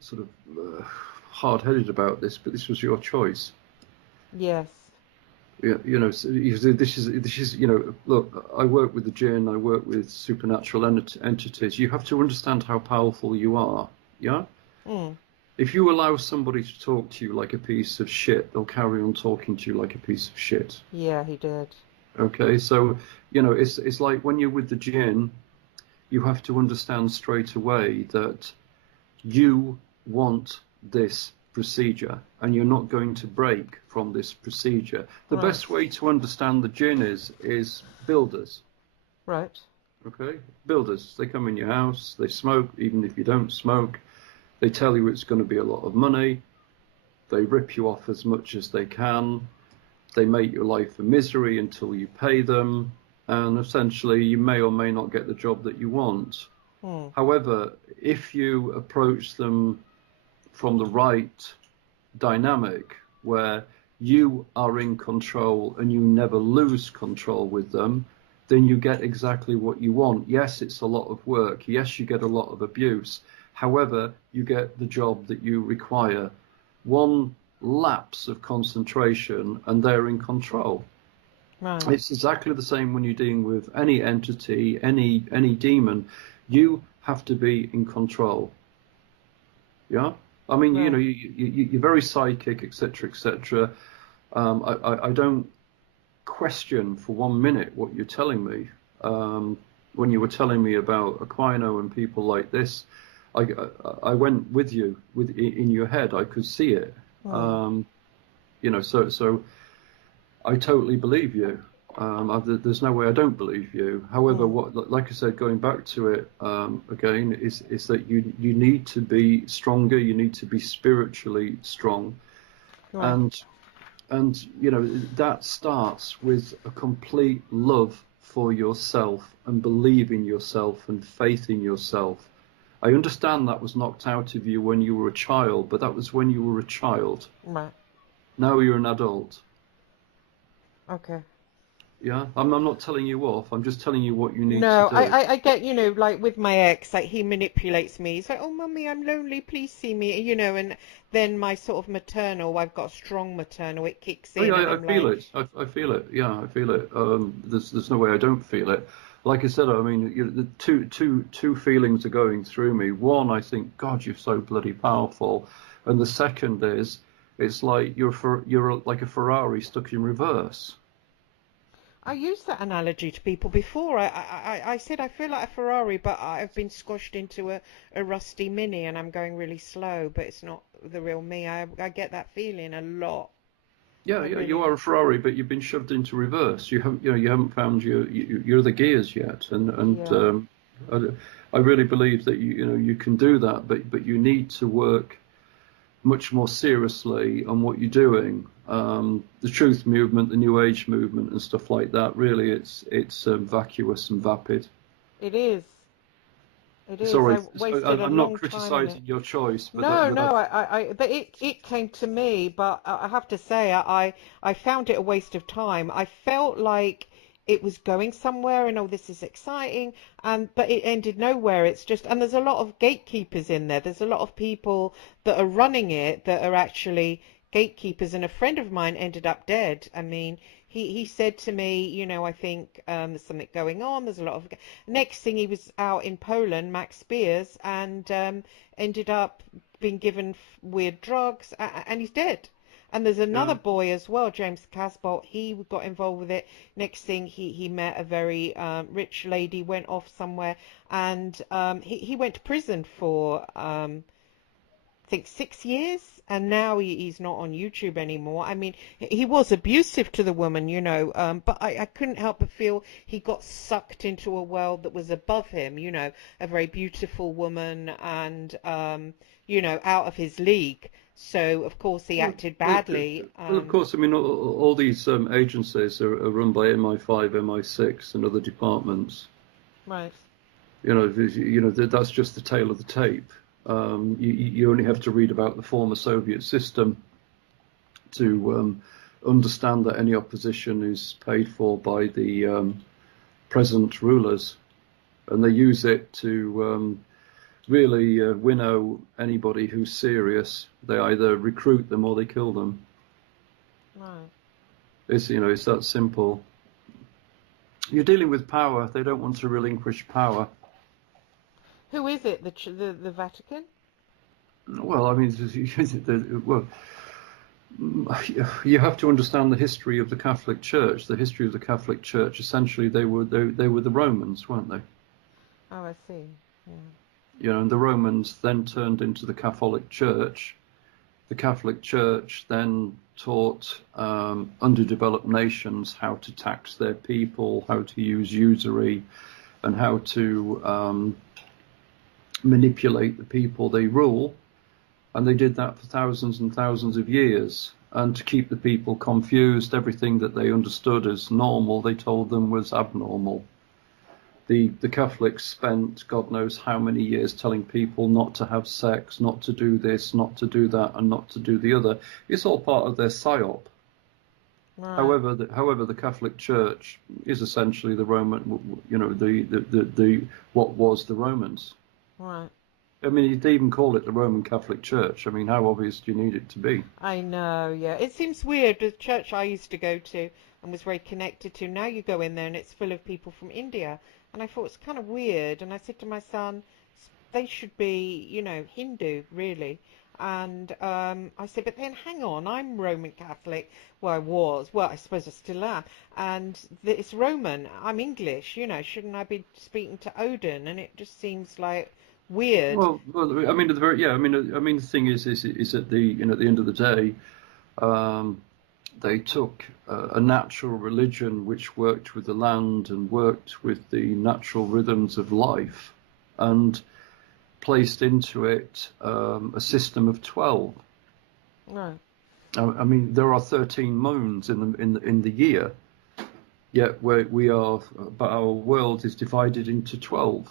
sort of hard-headed about this, but this was your choice. Yes. Yeah, you know, so this is you know, look, I work with the Jinn, I work with supernatural entities. You have to understand how powerful you are. Yeah. Mm. If you allow somebody to talk to you like a piece of shit, they'll carry on talking to you like a piece of shit. Yeah, he did. Okay, so you know, it's like when you're with the Jinn, you have to understand straight away that you want this procedure and you're not going to break from this procedure. The Right. best way to understand the Jinn is builders. Right. Okay, builders. They come in your house, they smoke, even if you don't smoke. They tell you it's going to be a lot of money. They rip you off as much as they can. They make your life a misery until you pay them. And essentially, you may or may not get the job that you want. Mm. However, if you approach them from the right dynamic, where you are in control and you never lose control with them, then you get exactly what you want. Yes, it's a lot of work. Yes, you get a lot of abuse. However, you get the job that you require. One lapse of concentration and they're in control. Right. It's exactly the same when you're dealing with any entity, any demon. You have to be in control. Yeah? I mean, you know, Right. you're very psychic, etc., etc. I don't question for 1 minute what you're telling me. When you were telling me about Aquino and people like this, I went with you in your head. I could see it. Mm. You know, so I totally believe you. There's no way I don't believe you. However, Mm. like I said, going back to it again, is that you need to be stronger. You need to be spiritually strong, Right. and you know that starts with a complete love for yourself and believe in yourself and faith in yourself. I understand that was knocked out of you when you were a child, but that was when you were a child. Right. Now you're an adult. Okay. Yeah, I'm not telling you off. I'm just telling you what you need to No, do. I get, you know, like with my ex, like he manipulates me. He's like, oh, mummy, I'm lonely, please see me, you know, and then my sort of maternal, I've got strong maternal, it kicks Oh, in and yeah, I I'm feel like, it. I feel it. Yeah, I feel it. There's no way I don't feel it. Like I said, I mean, the two feelings are going through me. One, I think, God, you're so bloody powerful, and the second It's like you're like a Ferrari stuck in reverse. I used that analogy to people before. I said I feel like a Ferrari, but I've been squashed into a rusty Mini and I'm going really slow, but it's not the real me. I get that feeling a lot. Yeah, I yeah, really you are do. a Ferrari, but you've been shoved into reverse. You haven't found your the gears yet, and Yeah, I really believe that you can do that, but you need to work much more seriously on what you're doing. The truth movement, the New Age movement, and stuff like that. Really, it's vacuous and vapid. it is. It It's is. all I right. wasted a I'm not long time on it. criticizing your choice, but No, I no, but it came to me, but I have to say, I found it a waste of time. I felt like it was going somewhere, and oh, this is exciting, but it ended nowhere. It's just, and there's a lot of gatekeepers in there. There's a lot of people that are running it that are actually gatekeepers, and a friend of mine ended up dead. I mean, he said to me, I think there's something going on. There's a lot of. Next thing, he was out in Poland, Max Spears, and ended up being given weird drugs, and he's dead. And there's another yeah. boy as well, James Casbolt. He got involved with it. Next thing, he met a very rich lady, went off somewhere, and he went to prison for I think 6 years, and now he's not on YouTube anymore. I mean, he was abusive to the woman, but I couldn't help but feel he got sucked into a world that was above him, a very beautiful woman and, out of his league. So, of course, he Well, acted well, badly. of course, I mean, all these agencies are run by MI5, MI6, and other departments. Right. That's just the tail of the tape. You only have to read about the former Soviet system to understand that any opposition is paid for by the present rulers, and they use it to really winnow anybody who's serious. They either recruit them or they kill them. Right. It's that simple. You're dealing with power. They don't want to relinquish power. Who is it? The Vatican? Well, I mean, well, you have to understand the history of the Catholic Church. The history of the Catholic Church, essentially, they were the Romans, weren't they? Oh, I see. Yeah. And the Romans then turned into the Catholic Church. The Catholic Church then taught underdeveloped nations how to tax their people, how to use usury, and how to manipulate the people they rule. And they did that for thousands and thousands of years. And to keep the people confused, everything that they understood as normal, they told them was abnormal. The Catholics spent God knows how many years telling people not to have sex, not to do this, not to do that, and not to do the other. It's all part of their psyop. Right. However, the Catholic Church is essentially the Roman, the what was the Romans. Right. I mean, they even call it the Roman Catholic Church. I mean, how obvious do you need it to be? I know, yeah. It seems weird. The church I used to go to and was very connected to, now you go in there and it's full of people from India. And I thought it's kind of weird. And I said to my son, they should be, Hindu, really. And I said, but then hang on, I'm Roman Catholic. Well, I was. Well, I suppose I still am. And it's Roman. I'm English, Shouldn't I be speaking to Odin? And it just seems like weird. Well, I mean, the thing is at the end of the day, they took a natural religion which worked with the land and worked with the natural rhythms of life, and placed into it a system of 12. Right. I mean, there are 13 moons in the year, yet but our world is divided into 12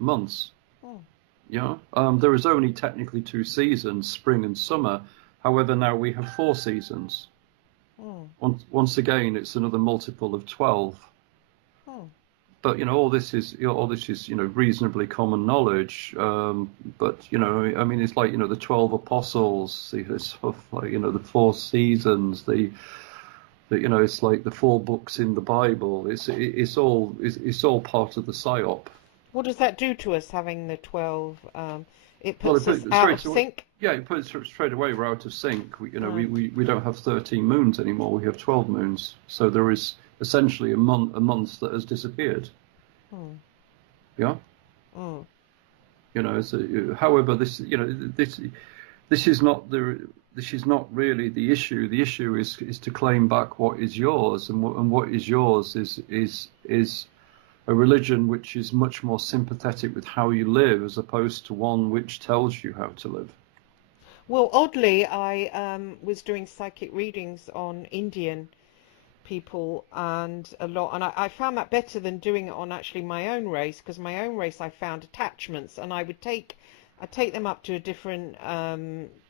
months. Oh. Yeah, there is only technically 2 seasons, spring and summer. However, now we have 4 seasons. Oh. Once again, it's another multiple of 12. Oh. But all this is reasonably common knowledge. But I mean, it's like the 12 apostles, the sort of like the 4 seasons, it's like the 4 books in the Bible. It's all part of the psyop. What does that do to us, having the 12? It Well, puts us out of sync. yeah, it puts straight away we're out of sync. Right. We don't have 13 moons anymore. We have 12 moons. So there is essentially a month that has disappeared. Mm. Yeah. Mm. However, this is not really the issue. The issue is to claim back what is yours, and what is yours is a religion which is much more sympathetic with how you live, as opposed to one which tells you how to live. Well, oddly, I was doing psychic readings on Indian people and a lot, and I found that better than doing it on actually my own race, because my own race I found attachments, and I take them up to a different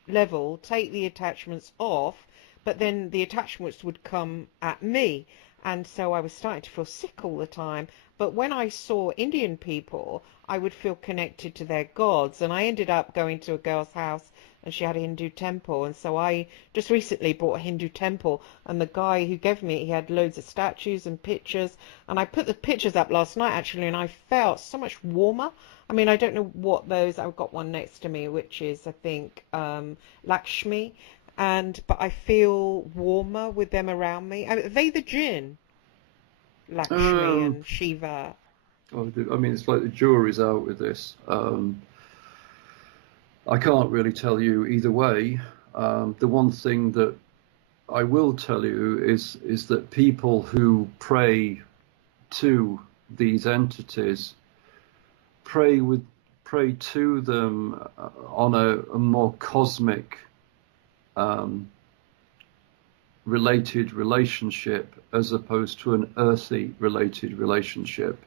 level, take the attachments off, but then the attachments would come at me, and so I was starting to feel sick all the time. But when I saw Indian people, I would feel connected to their gods, and I ended up going to a girl's house and she had a Hindu temple, and so I just recently bought a Hindu temple, and the guy who gave me it, he had loads of statues and pictures, and I put the pictures up last night actually, and I felt so much warmer. I mean, I don't know what those, I've got one next to me which is, I think, Lakshmi, but I feel warmer with them around me. Are they the Jinn? Lakshmi and Shiva. I mean, it's like the jury's out with this. I can't really tell you either way. The one thing that I will tell you is that people who pray to these entities pray to them on a more cosmic related relationship, as opposed to an earthy related relationship.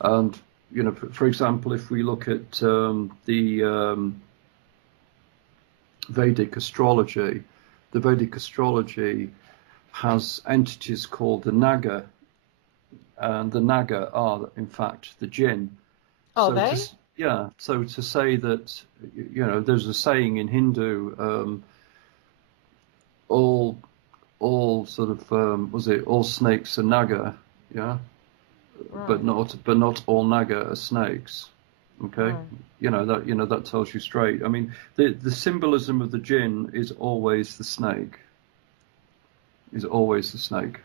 And for example, if we look at the Vedic Astrology, the Vedic Astrology has entities called the Naga, and the Naga are, in fact, the Jinn. Are they? Yeah. So to say that, there's a saying in Hindu, all sort of, all snakes are Naga, yeah? Right. But not all Naga are snakes. Okay, Right. that tells you straight. I mean, the symbolism of the Jinn is always the snake. Is always the snake.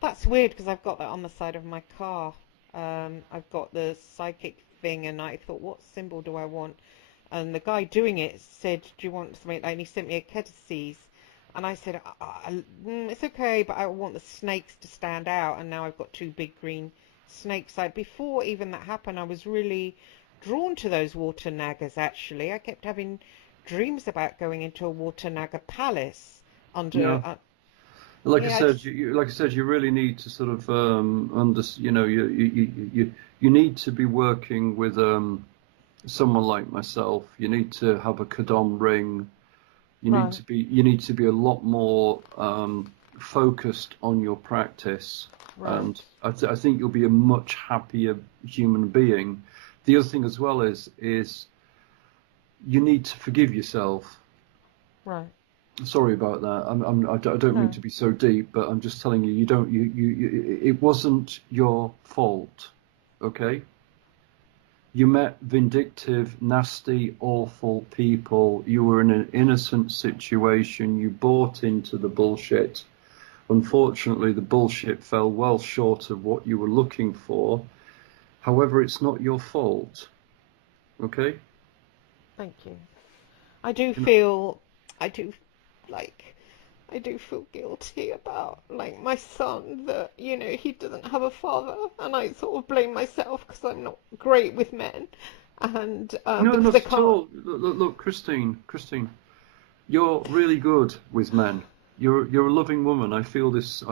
That's weird because I've got that on the side of my car. I've got the psychic thing, and I thought, what symbol do I want? And the guy doing it said, "Do you want something?" And he sent me a codices, and I said, "It's okay, but I want the snakes to stand out." And now I've got two big green snakes. Before even that happened, I was really drawn to those water nagas. Actually, I kept having dreams about going into a water naga palace under. Yeah. Like I said, you really need to sort of you need to be working with someone like myself. You need to have a Kadam ring. You need to be a lot more focused on your practice, Right. and I think you'll be a much happier human being. The other thing as well is you need to forgive yourself. Right. Sorry about that. I don't mean to be so deep, but I'm just telling you, it wasn't your fault, okay? You met vindictive, nasty, awful people. You were in an innocent situation. You bought into the bullshit. Unfortunately, the bullshit fell well short of what you were looking for. However, it's not your fault, okay? Thank you. I do feel guilty about my son, that he doesn't have a father, and I sort of blame myself because I'm not great with men, and No, because not they at can't. all. Look, Christine, you're really good with men. You're a loving woman. I feel this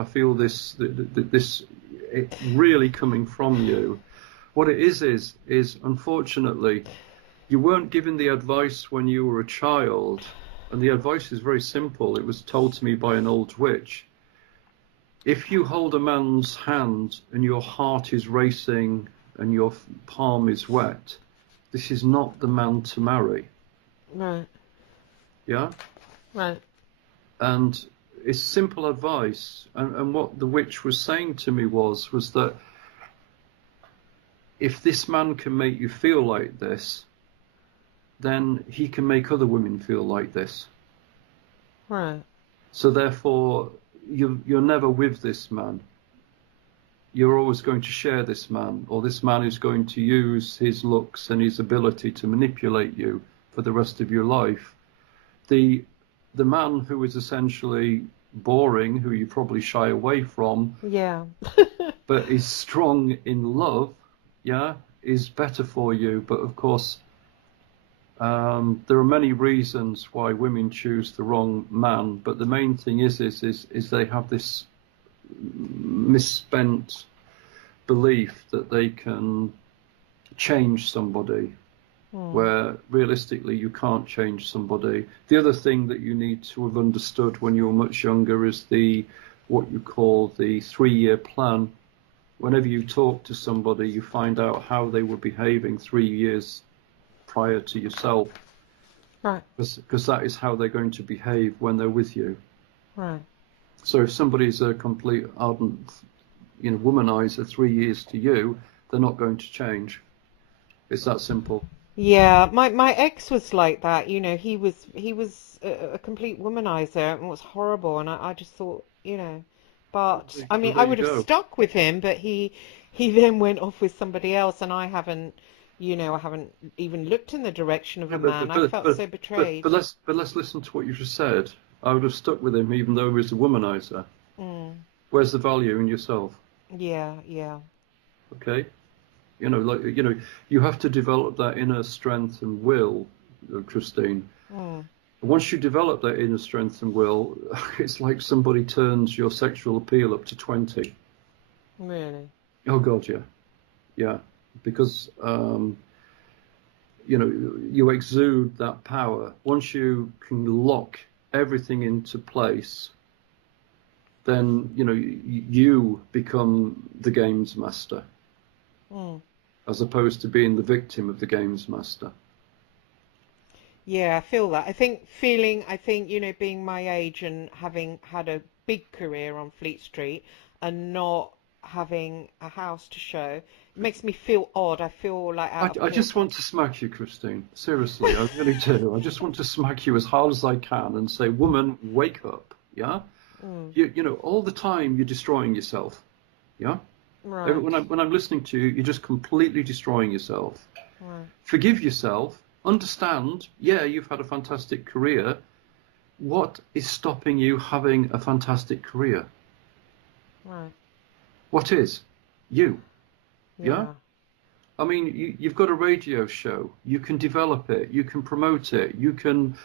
it really coming from you. What it is unfortunately, you weren't given the advice when you were a child, and the advice is very simple. It was told to me by an old witch. If you hold a man's hand and your heart is racing and your palm is wet, this is not the man to marry. Right. Yeah? Right. And it's simple advice. And what the witch was saying to me was that if this man can make you feel like this, then he can make other women feel like this. Right. So therefore, you're never with this man. You're always going to share this man, or this man is going to use his looks and his ability to manipulate you for the rest of your life. The man who is essentially boring, who you probably shy away from, Yeah. but is strong in love, yeah, is better for you. But of course, there are many reasons why women choose the wrong man. But the main thing is they have this misspent belief that they can change somebody, where realistically you can't change somebody. The other thing that you need to have understood when you were much younger is what you call the 3-year plan. Whenever you talk to somebody, you find out how they were behaving 3 years prior to yourself. Right. Because that is how they're going to behave when they're with you. Right. So if somebody's a complete ardent, womanizer 3 years to you, they're not going to change. It's that simple. Yeah, my ex was like that. He was a complete womanizer and was horrible, and I just thought, but I mean, I would have stuck with him, but he then went off with somebody else, and I haven't even looked in the direction of a man. I felt so betrayed. But let's listen to what you just said. I would have stuck with him even though he was a womanizer. Where's the value in yourself? Yeah, yeah. Okay. You have to develop that inner strength and will, Christine. Once you develop that inner strength and will, it's like somebody turns your sexual appeal up to 20. Really? Oh God, yeah. Yeah. Because, you exude that power. Once you can lock everything into place, then, you become the games master. As opposed to being the victim of the games master. Yeah, I feel that. I think, being my age and having had a big career on Fleet Street and not having a house to show, it makes me feel odd. I feel like I just want to smack you, Christine. Seriously, I really do. I just want to smack you as hard as I can and say, woman, wake up, yeah? All the time you're destroying yourself, yeah? Right. When I'm listening to you, you're just completely destroying yourself. Right. Forgive yourself. Understand, yeah, you've had a fantastic career. What is stopping you having a fantastic career? Right. What is? You. Yeah? I mean, you've got a radio show. You can develop it. You can promote it. You can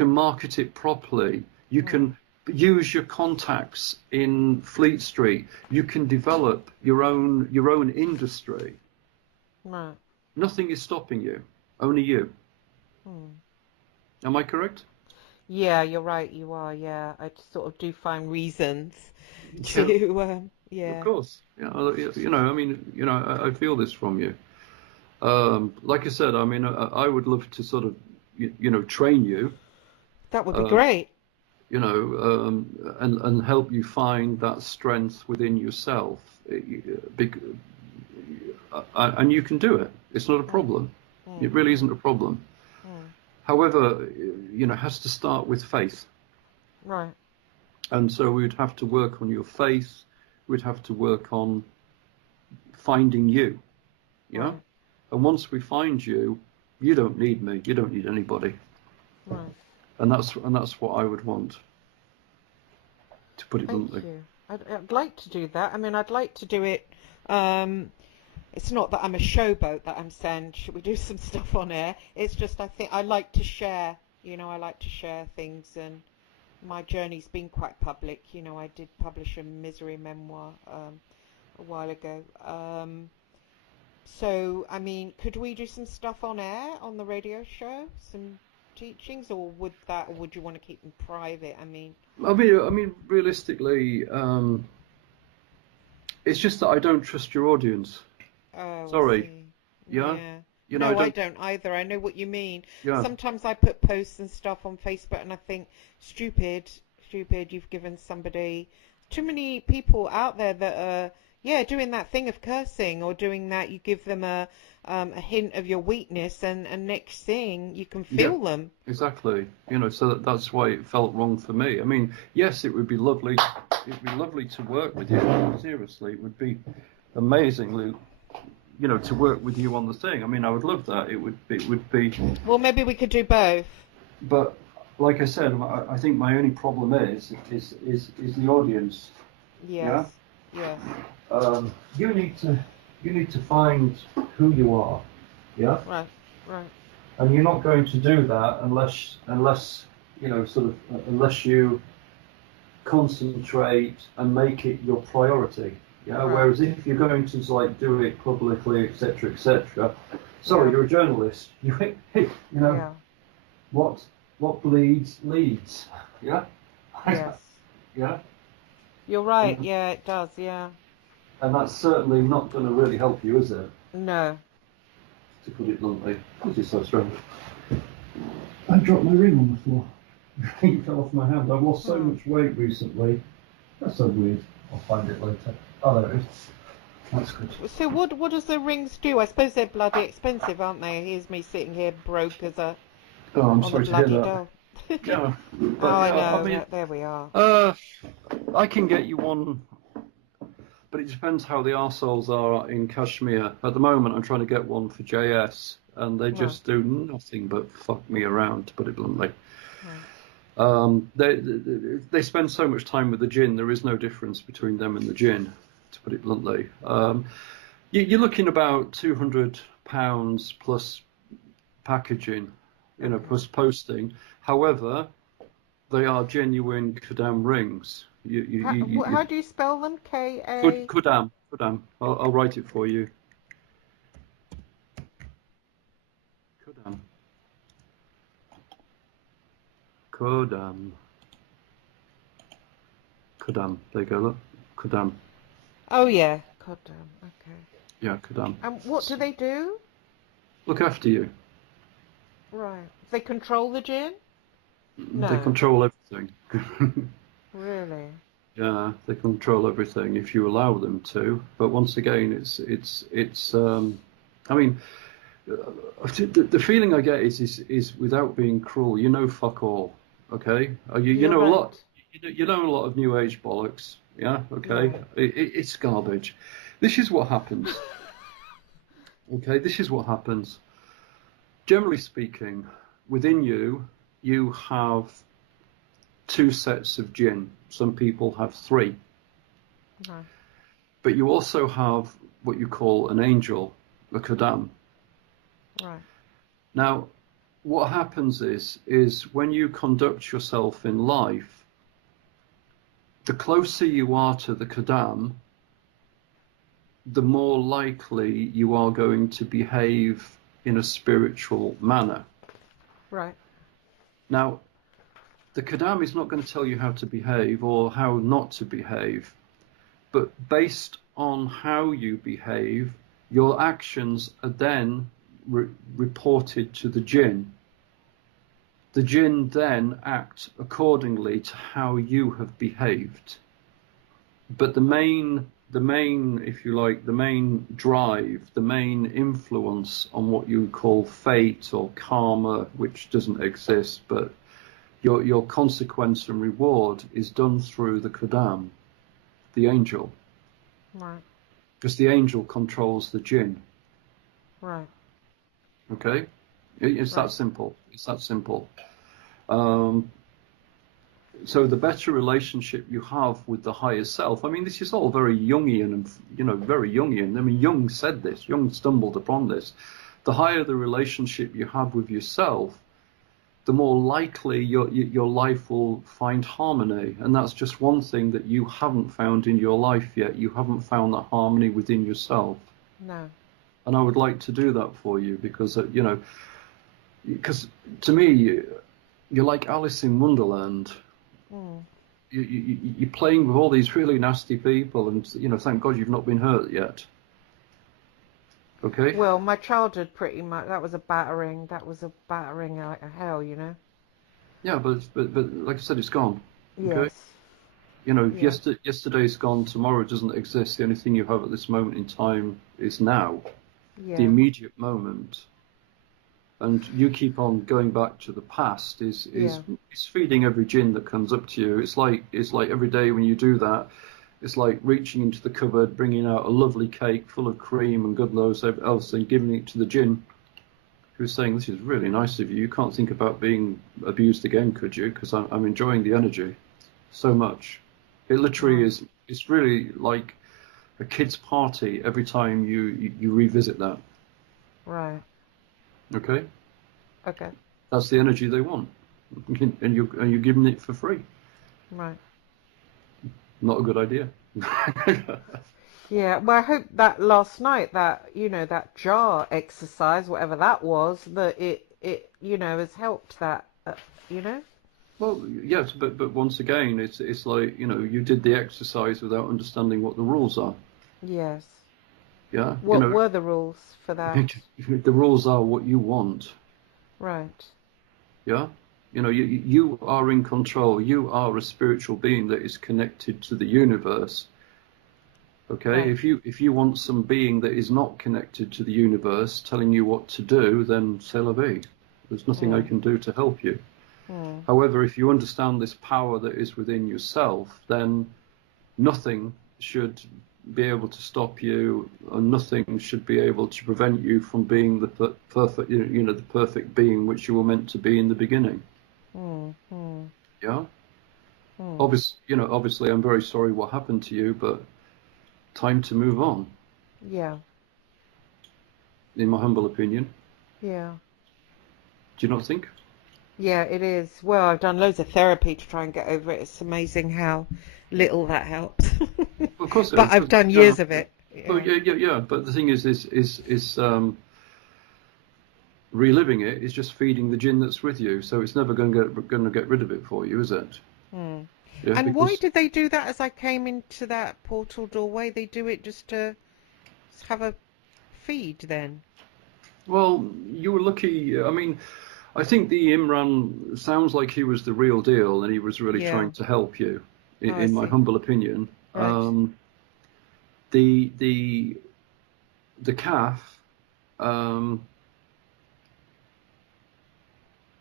market it properly. You can use your contacts in Fleet Street. You can develop your own industry. Right. Nothing is stopping you. Only you. Am I correct? Yeah, you're right. You are. Yeah, I sort of do find reasons to. Yeah. Of course. I feel this from you. Like I said, I mean, I would love to sort of, train you. That would be great. And help you find that strength within yourself. And you can do it. It's not a problem. It really isn't a problem. However, it has to start with faith. Right. And so we'd have to work on your faith. We'd have to work on finding you. Yeah? Right. And once we find you, you don't need me. You don't need anybody. Right. And that's what I would want, to put it bluntly. Thank you. I'd like to do that. I mean, I'd like to do it. It's not that I'm a showboat that I'm saying, should we do some stuff on air? It's just I think I like to share. I like to share things, and my journey's been quite public. I did publish a misery memoir a while ago. So, I mean, could we do some stuff on air on the radio show? Some teachings, or would you want to keep them private? I mean, realistically, it's just that I don't trust your audience. Oh, sorry. Yeah. No, I don't either. I know what you mean. Yeah. Sometimes I put posts and stuff on Facebook, and I think, stupid. You've given somebody too many people out there that are, Yeah, doing that thing of cursing, or doing that, you give them a hint of your weakness, and next thing you can Yeah, feel them. exactly. You know, so that's why it felt wrong for me. I mean, yes, it would be lovely. It'd be lovely to work with you. Seriously, it would be amazingly, you know, to work with you on the thing. I mean, I would love that. It would be. Well, maybe we could do both. But like I said, I think my only problem is the audience. Yes, Yeah. yes, You need to find who you are. Yeah. right, right, And you're not going to do that unless you know, sort of, unless you concentrate and make it your priority. Yeah. right. Whereas if you're going to like do it publicly, etc., etc. Sorry, Yeah, you're a journalist. You know yeah, what bleeds leads. Yeah. yes. Yeah. You're right. And, Yeah, it does. Yeah. and that's certainly not going to really help you, is it? No. To put it bluntly. This is so strange. I dropped my ring on the floor. It fell off my hand. I've lost so Hmm. much weight recently. That's so weird. I'll find it later. Oh, there it is. That's good. So what does the rings do? I suppose they're bloody expensive, aren't they? Here's me sitting here broke as a Oh, I'm on the sorry to hear bloody that. dough. Yeah, Oh, but I yeah, I know. mean, There we are. I can get you one, but it depends how the arseholes are in Kashmir. At the moment, I'm trying to get one for JS, and they Right, just do nothing but fuck me around, to put it bluntly. right. They spend so much time with the Jinn. There is no difference between them and the Jinn, to put it bluntly. You're looking about £200 plus packaging, you know, Okay. plus posting. However, they are genuine Kudam rings. How do you spell them? Kudam, Kudam. I'll write it for you. Kudam, Kudam, Kudam. There you go. Look, Kudam. Oh yeah. God damn. Okay. Yeah, Kudam. And what do they do? Look after you. Right. They control the gin? They No. control everything. Really? Yeah, they control everything if you allow them to. But once again, it's. I mean, the feeling I get is without being cruel. You know, fuck all. Okay, you You're know a right. lot. You know a lot of new age bollocks. Yeah. Okay. Right. It's garbage. This is what happens. Okay. This is what happens. Generally speaking, within you, you have two sets of jinn. Some people have three. Right. But you also have what you call an angel, a kadam. Right. Now, what happens is when you conduct yourself in life, the closer you are to the kadam, the more likely you are going to behave in a spiritual manner. Right. Now, the kadam is not going to tell you how to behave or how not to behave, but based on how you behave, your actions are then reported to the jinn. The jinn then act accordingly to how you have behaved. But the main, if you like, the main drive, the main influence on what you call fate or karma, which doesn't exist, but your consequence and reward is done through the kadam, the angel. Right. Because the angel controls the jinn. Right. Okay? It's Right. that simple. It's that simple. So the better relationship you have with the higher self, I mean, this is all very Jungian and, you know, very Jungian. I mean, Jung said this. Jung stumbled upon this. The higher the relationship you have with yourself, the more likely your life will find harmony. And that's just one thing that you haven't found in your life yet. You haven't found that harmony within yourself. No. And I would like to do that for you because, you know, because to me, you're like Alice in Wonderland. Mm. You're playing with all these really nasty people, and you know, thank God you've not been hurt yet. Okay? Well, my childhood pretty much, that was a battering. That was a battering like a hell, you know? Yeah, but like I said, it's gone. Okay? Yes. You know, if Yeah. yesterday's gone, tomorrow doesn't exist. The only thing you have at this moment in time is now, the Yeah. immediate moment. And you keep on going back to the past Yeah. is feeding every jinn that comes up to you. It's like every day when you do that, it's like reaching into the cupboard, bringing out a lovely cake full of cream and God knows else, and giving it to the jinn, who's saying, "This is really nice of you. You can't think about being abused again, could you? Because I'm enjoying the energy so much." It literally Right. is. It's really like a kid's party every time you revisit that. Right. Okay, Okay. that's the energy they want, and you're giving it for free. Right. Not a good idea. Yeah. Well, I hope that last night, that, that jar exercise, whatever that was, that it has helped that, you know. Well, yes, but once again, it's like, you did the exercise without understanding what the rules are. Yes. Yeah, What were the rules for that? the rules are what you want. Right. Yeah, you are in control. You are a spiritual being that is connected to the universe. Okay, Right. if you want some being that is not connected to the universe telling you what to do, then c'est la vie. There's nothing I Mm. can do to help you. Mm. However, if you understand this power that is within yourself, then nothing should be able to stop you, and nothing should be able to prevent you from being the perfect, the perfect being which you were meant to be in the beginning. Mm. Mm. Yeah. Mm. Obviously, I'm very sorry what happened to you, but time to move on, Yeah. in my humble opinion. Yeah. Do you not think? Yeah, it is. Well, I've done loads of therapy to try and get over it. It's amazing how little that helps. Well, of course it But is. I've done Yeah. years of it. Well, Yeah. yeah. But the thing is reliving it is just feeding the jinn that's with you. So it's never going to get rid of it for you, is it? Hmm. Yeah, And why because did they do that as I came into that portal doorway? They do it just to have a feed then. well, you were lucky. I mean, I think the Imran sounds like he was the real deal, and he was really Yeah. trying to help you, Oh, I in my see. humble opinion. Right. The the calf. Um,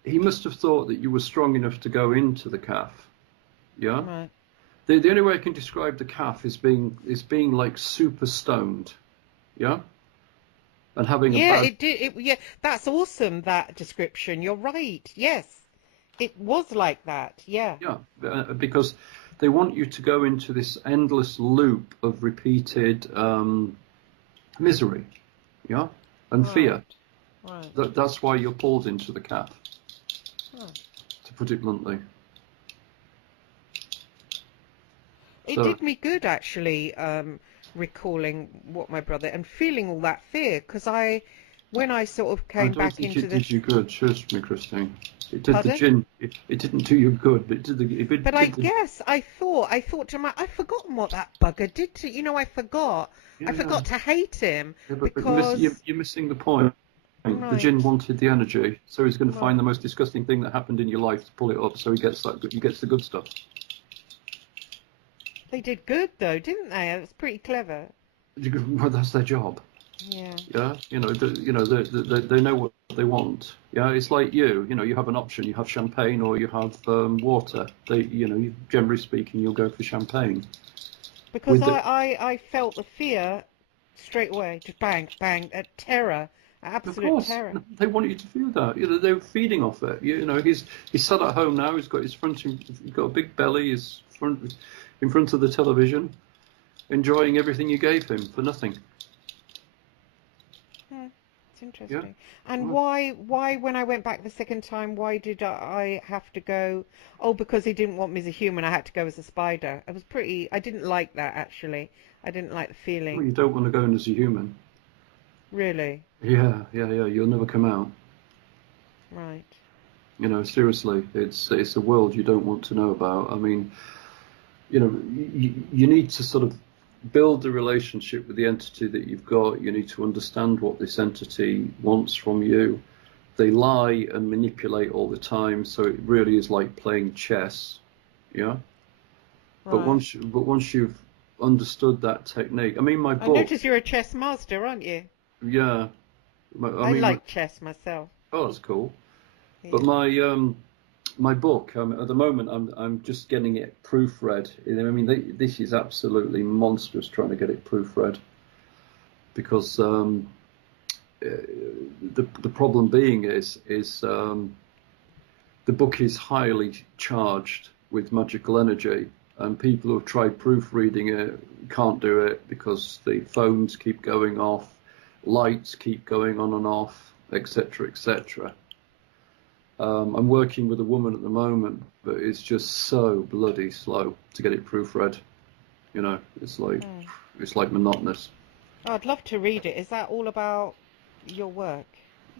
he must have thought that you were strong enough to go into the calf. Yeah. Right. The only way I can describe the calf is being like super stoned. Yeah. And having a Yeah, bad. it did. Yeah, that's awesome, that description. You're right. Yes. It was like that. Yeah. Yeah. Because they want you to go into this endless loop of repeated misery. Yeah. And Right. fear. Right. That's why you're pulled into the calf. Huh. To put it bluntly. It So. did me good actually, recalling what my brother and feeling all that fear, because when I sort of I came don't back think into it did this, you good. Trust me, Christine. It did the pardon? gin. It didn't do you good, but But it I did the. guess I thought to my, I've forgotten what that bugger did to, I forgot. Yeah, I yeah. forgot to hate him Yeah, but because, you're missing the point. The right, gin wanted the energy, so he's going to find right. the most disgusting thing that happened in your life to pull it up, so he gets the good stuff. They did good though, didn't they? It was pretty clever. Well, that's their job. Yeah. Yeah, they know what they want. Yeah, it's like you have an option. You have champagne or you have water. Generally speaking, you'll go for champagne. Because With I, the, I, I felt the fear straight away, just bang, bang, terror, Of absolute course, terror. they want you to feel that. They're feeding off it. He's sat at home now. He's got a big belly. He's in front of the television, enjoying everything you gave him for nothing. Hmm, it's Yeah. interesting. And Well, why, when I went back the second time, why did I have to go? Oh, because he didn't want me as a human. I had to go as a spider. I didn't like that actually. I didn't like the feeling. you don't want to go in as a human. Really? Yeah, yeah, yeah. You'll never come out. Right. Seriously, it's a world you don't want to know about. I mean, you need to sort of build a relationship with the entity that you've got. You need to understand what this entity wants from you. They lie and manipulate all the time, so it really is like playing chess. Yeah. But Right. once you've understood that technique, I mean, my I book, notice you're a chess master, aren't you? yeah, I I mean, like chess myself. oh, that's cool. But Yeah. my book, at the moment, I'm just getting it proofread. I mean, this is absolutely monstrous trying to get it proofread because the problem being is the book is highly charged with magical energy, and people who've tried proofreading it can't do it because the phones keep going off, lights keep going on and off, etc., etc. I'm working with a woman at the moment, but it's just so bloody slow to get it proofread. You know, Mm. it's like monotonous. Oh, I'd love to read it. Is that all about your work?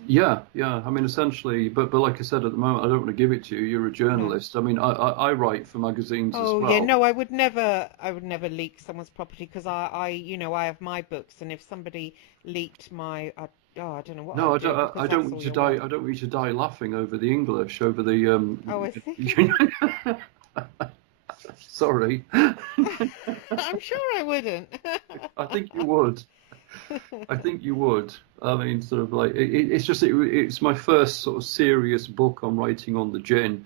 Yeah, yeah. I mean, essentially, but like I said, at the moment, I don't want to give it to you. You're a No. journalist. I mean, I write for magazines as Oh yeah, well. no, I would never leak someone's property because I have my books, and if somebody leaked I don't know what No, I'd do because I don't that's want all you to your work. die. I don't want you to die laughing over the English, over the Oh, I see. Sorry. I'm sure I wouldn't. I think you would. I think you would. I mean, sort of like it's my first sort of serious book I'm writing on the Jinn,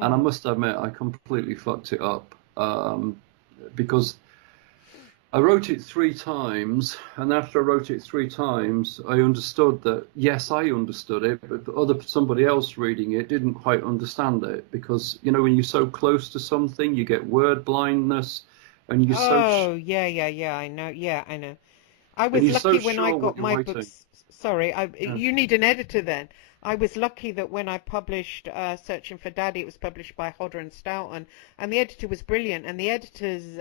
and I Mm. must admit I completely fucked it up because I wrote it 3 times, and after I wrote it 3 times, I understood that yes, I understood it, but somebody else reading it didn't quite understand it because you know when you're so close to something, you get word blindness, and you're so Oh, yeah, yeah, yeah, I know. Yeah, I know. I and was you're so lucky when I sure what got you're my writing. books. Sorry, Yeah. you need an editor then. I was lucky that when I published Searching for Daddy, it was published by Hodder and Stoughton, and the editor was brilliant. And the editors,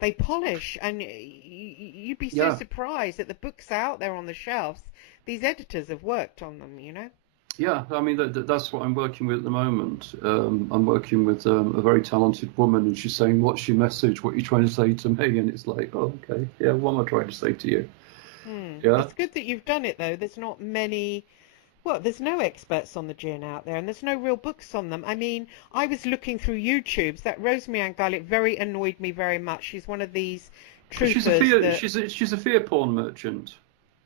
they polish, and you'd be so Yeah, surprised that the books out there on the shelves, these editors have worked on them, you know? yeah. I mean, that's what I'm working with at the moment. I'm working with a very talented woman, and she's saying, "What's your message? What are you trying to say to me?" And it's like, "Oh, okay, yeah. What am I trying to say to you?" Hmm. Yeah, It's good that you've done it though. There's not many. Well, there's no experts on the gin out there, and there's no real books on them. I mean, I was looking through YouTube's. That Rosemary Ann Gullett very annoyed me very much. She's one of these but truthers that. she's a fear porn merchant.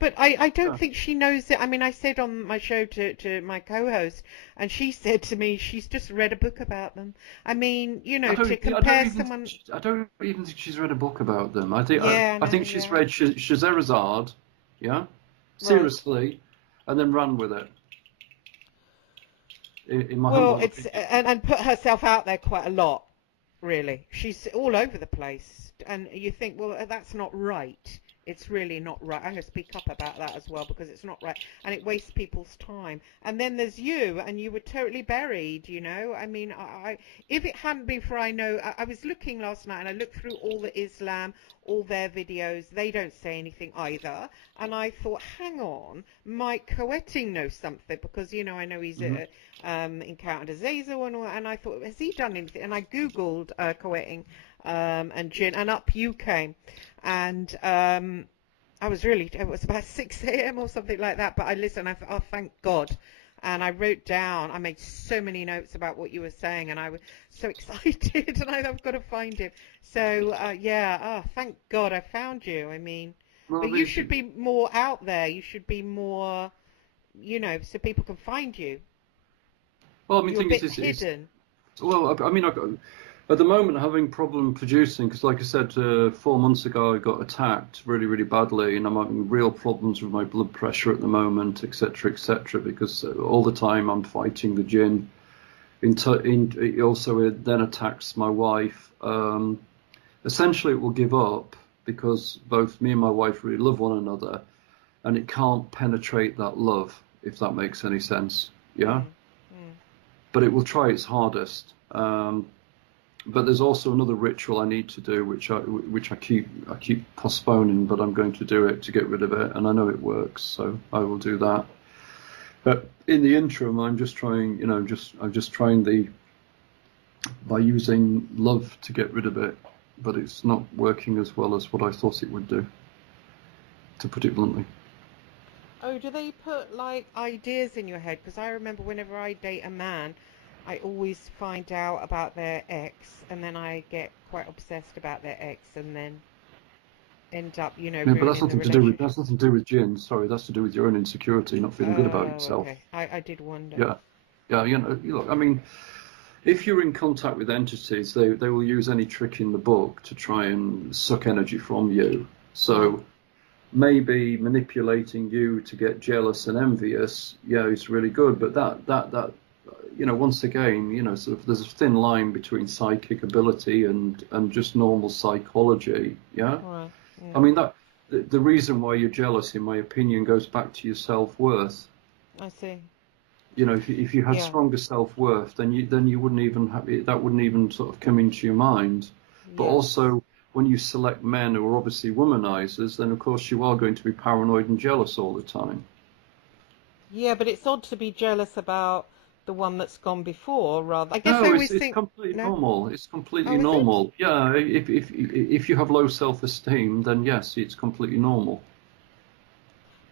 But I don't Yeah. think she knows it. I mean, I said on my show to my co-host, and she said to me she's just read a book about them. I mean, to compare someone. I don't even think she's read a book about them. Yeah, I no, think she's yeah, read Scheherazade, yeah, right. seriously, and then ran with it. In my Well, humble it's opinion. and put herself out there quite a lot. Really. She's all over the place. And you think, well, that's not right. It's really not right. I'm going to speak up about that as well because it's not right. And it wastes people's time. And then there's you, and you were totally buried, you know? I mean, if it hadn't been for I was looking last night and I looked through all the Islam, all their videos. They don't say anything either. And I thought, hang on, Mike Coetting knows something because, I know he's Hmm. encountered Azazel and all, and I thought, has he done anything? And I googled Coetting and Jinn, and up you came, and it was about 6 a.m. or something like that. But I listened. Oh, thank God. And I wrote down. I made so many notes about what you were saying, and I was so excited. And I've got to find him. So yeah. Oh, thank God I found you. I mean, Well, but you should be more out there. You should be more, so people can find you. well, I mean, You're a thing bit is hidden. well, I mean, at the moment, having problem producing because, like I said, 4 months ago, I got attacked really, really badly, and I'm having real problems with my blood pressure at the moment, etc., etc. Because all the time I'm fighting the Jinn. It also it then attacks my wife. Essentially, it will give up because both me and my wife really love one another, and it can't penetrate that love, if that makes any sense. Yeah, Mm, mm. but it will try its hardest. But there's also another ritual I need to do, which I keep postponing, but I'm going to do it to get rid of it, and I know it works, so I will do that. But in the interim, I'm just trying, I'm just trying by using love to get rid of it, but it's not working as well as what I thought it would do, to put it bluntly. Oh, do they put like ideas in your head? Because I remember whenever I date a man, I always find out about their ex, and then I get quite obsessed about their ex, and then end up, Yeah, but that's ruining the nothing to do with relationship. Jinn. Sorry, that's to do with your own insecurity, not feeling good about Oh, yourself. okay. I did wonder. Yeah, yeah. Look, I mean, if you're in contact with entities, they will use any trick in the book to try and suck energy from you. Right. So maybe manipulating you to get jealous and envious, yeah, is really good. But once again, sort of there's a thin line between psychic ability and just normal psychology. Yeah, Right. I Yeah. mean that the reason why you're jealous, in my opinion, goes back to your self-worth. I see. If you had Yeah. stronger self-worth, then you wouldn't even have it, that wouldn't even sort of come into your mind. But Yes. also, when you select men who are obviously womanizers, then of course you are going to be paranoid and jealous all the time. Yeah, but it's odd to be jealous about the one that's gone before, rather. I guess I No, always it's think, completely no? normal. It's completely Oh, is it? normal. Yeah, if you have low self-esteem, then yes, it's completely normal.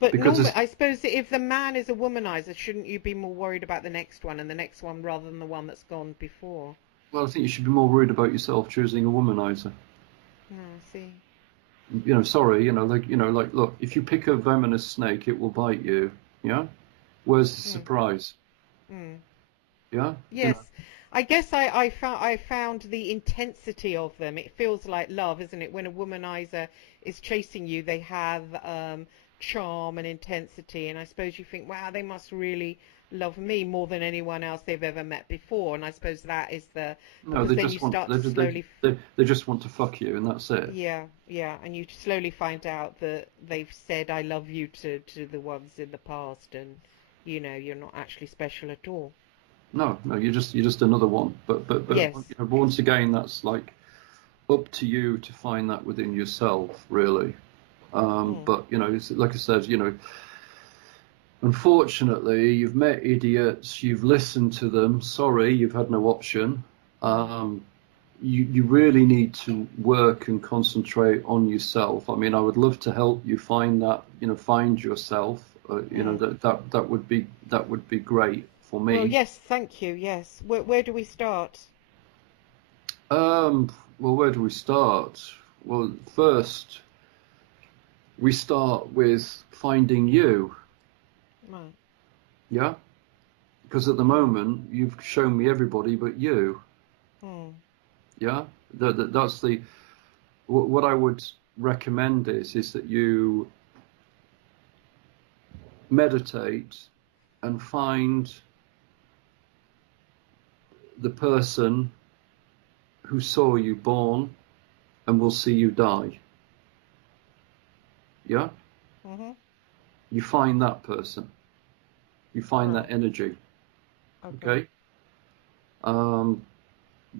But Because normally, it's I suppose that if the man is a womanizer, shouldn't you be more worried about the next one and the next one rather than the one that's gone before? well, I think you should be more worried about yourself choosing a womanizer. Oh, I see. Sorry, like, look, if you pick a venomous snake, it will bite you. Yeah. Where's the Mm, surprise? mm. Yeah. Yes, I guess I found the intensity of them. It feels like love, isn't it? When a womanizer is chasing you, they have charm and intensity, and I suppose you think, wow, they must really love me more than anyone else they've ever met before. And I suppose that is No, because they then you just want start to slowly, they just want to fuck you, and that's it. yeah, yeah, and you slowly find out that they've said I love you to the ones in the past, and you're not actually special at all. No, no, you're just another one. But Yes. once again, that's like up to you to find that within yourself, really. Mm, But it's, like I said, unfortunately, you've met idiots, you've listened to them. Sorry, you've had no option. mm. Um, you really need to work and concentrate on yourself. I mean, I would love to help you find that, find yourself. Mm. That would be great for Well, me. yes, thank you. Yes. Where do we start? Well, where do we start? Well, first we start with finding you. Right. Yeah, because at the Mm. moment you've shown me everybody but you. Mm. Yeah, that's the what I would recommend is that you meditate and find the person who saw you born and will see you die. Yeah? Mhm. You find that person. You find Right. that energy. Okay. Okay? Um,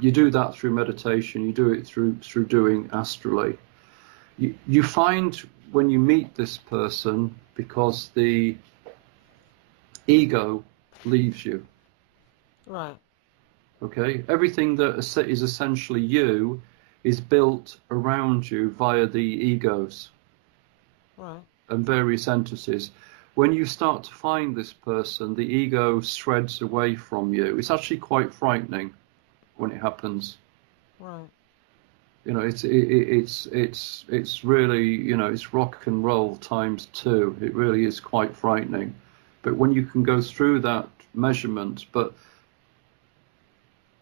you do that through meditation. You do it through doing astrally. You find when you meet this person because the ego leaves you. Right. Okay? Everything that is essentially you is built around you via the egos Right. and various entities. When you start to find this person, the ego shreds away from you. It's actually quite frightening when it happens. Right. It's really, it's rock and roll times two. It really is quite frightening. But when you can go through that measurement, but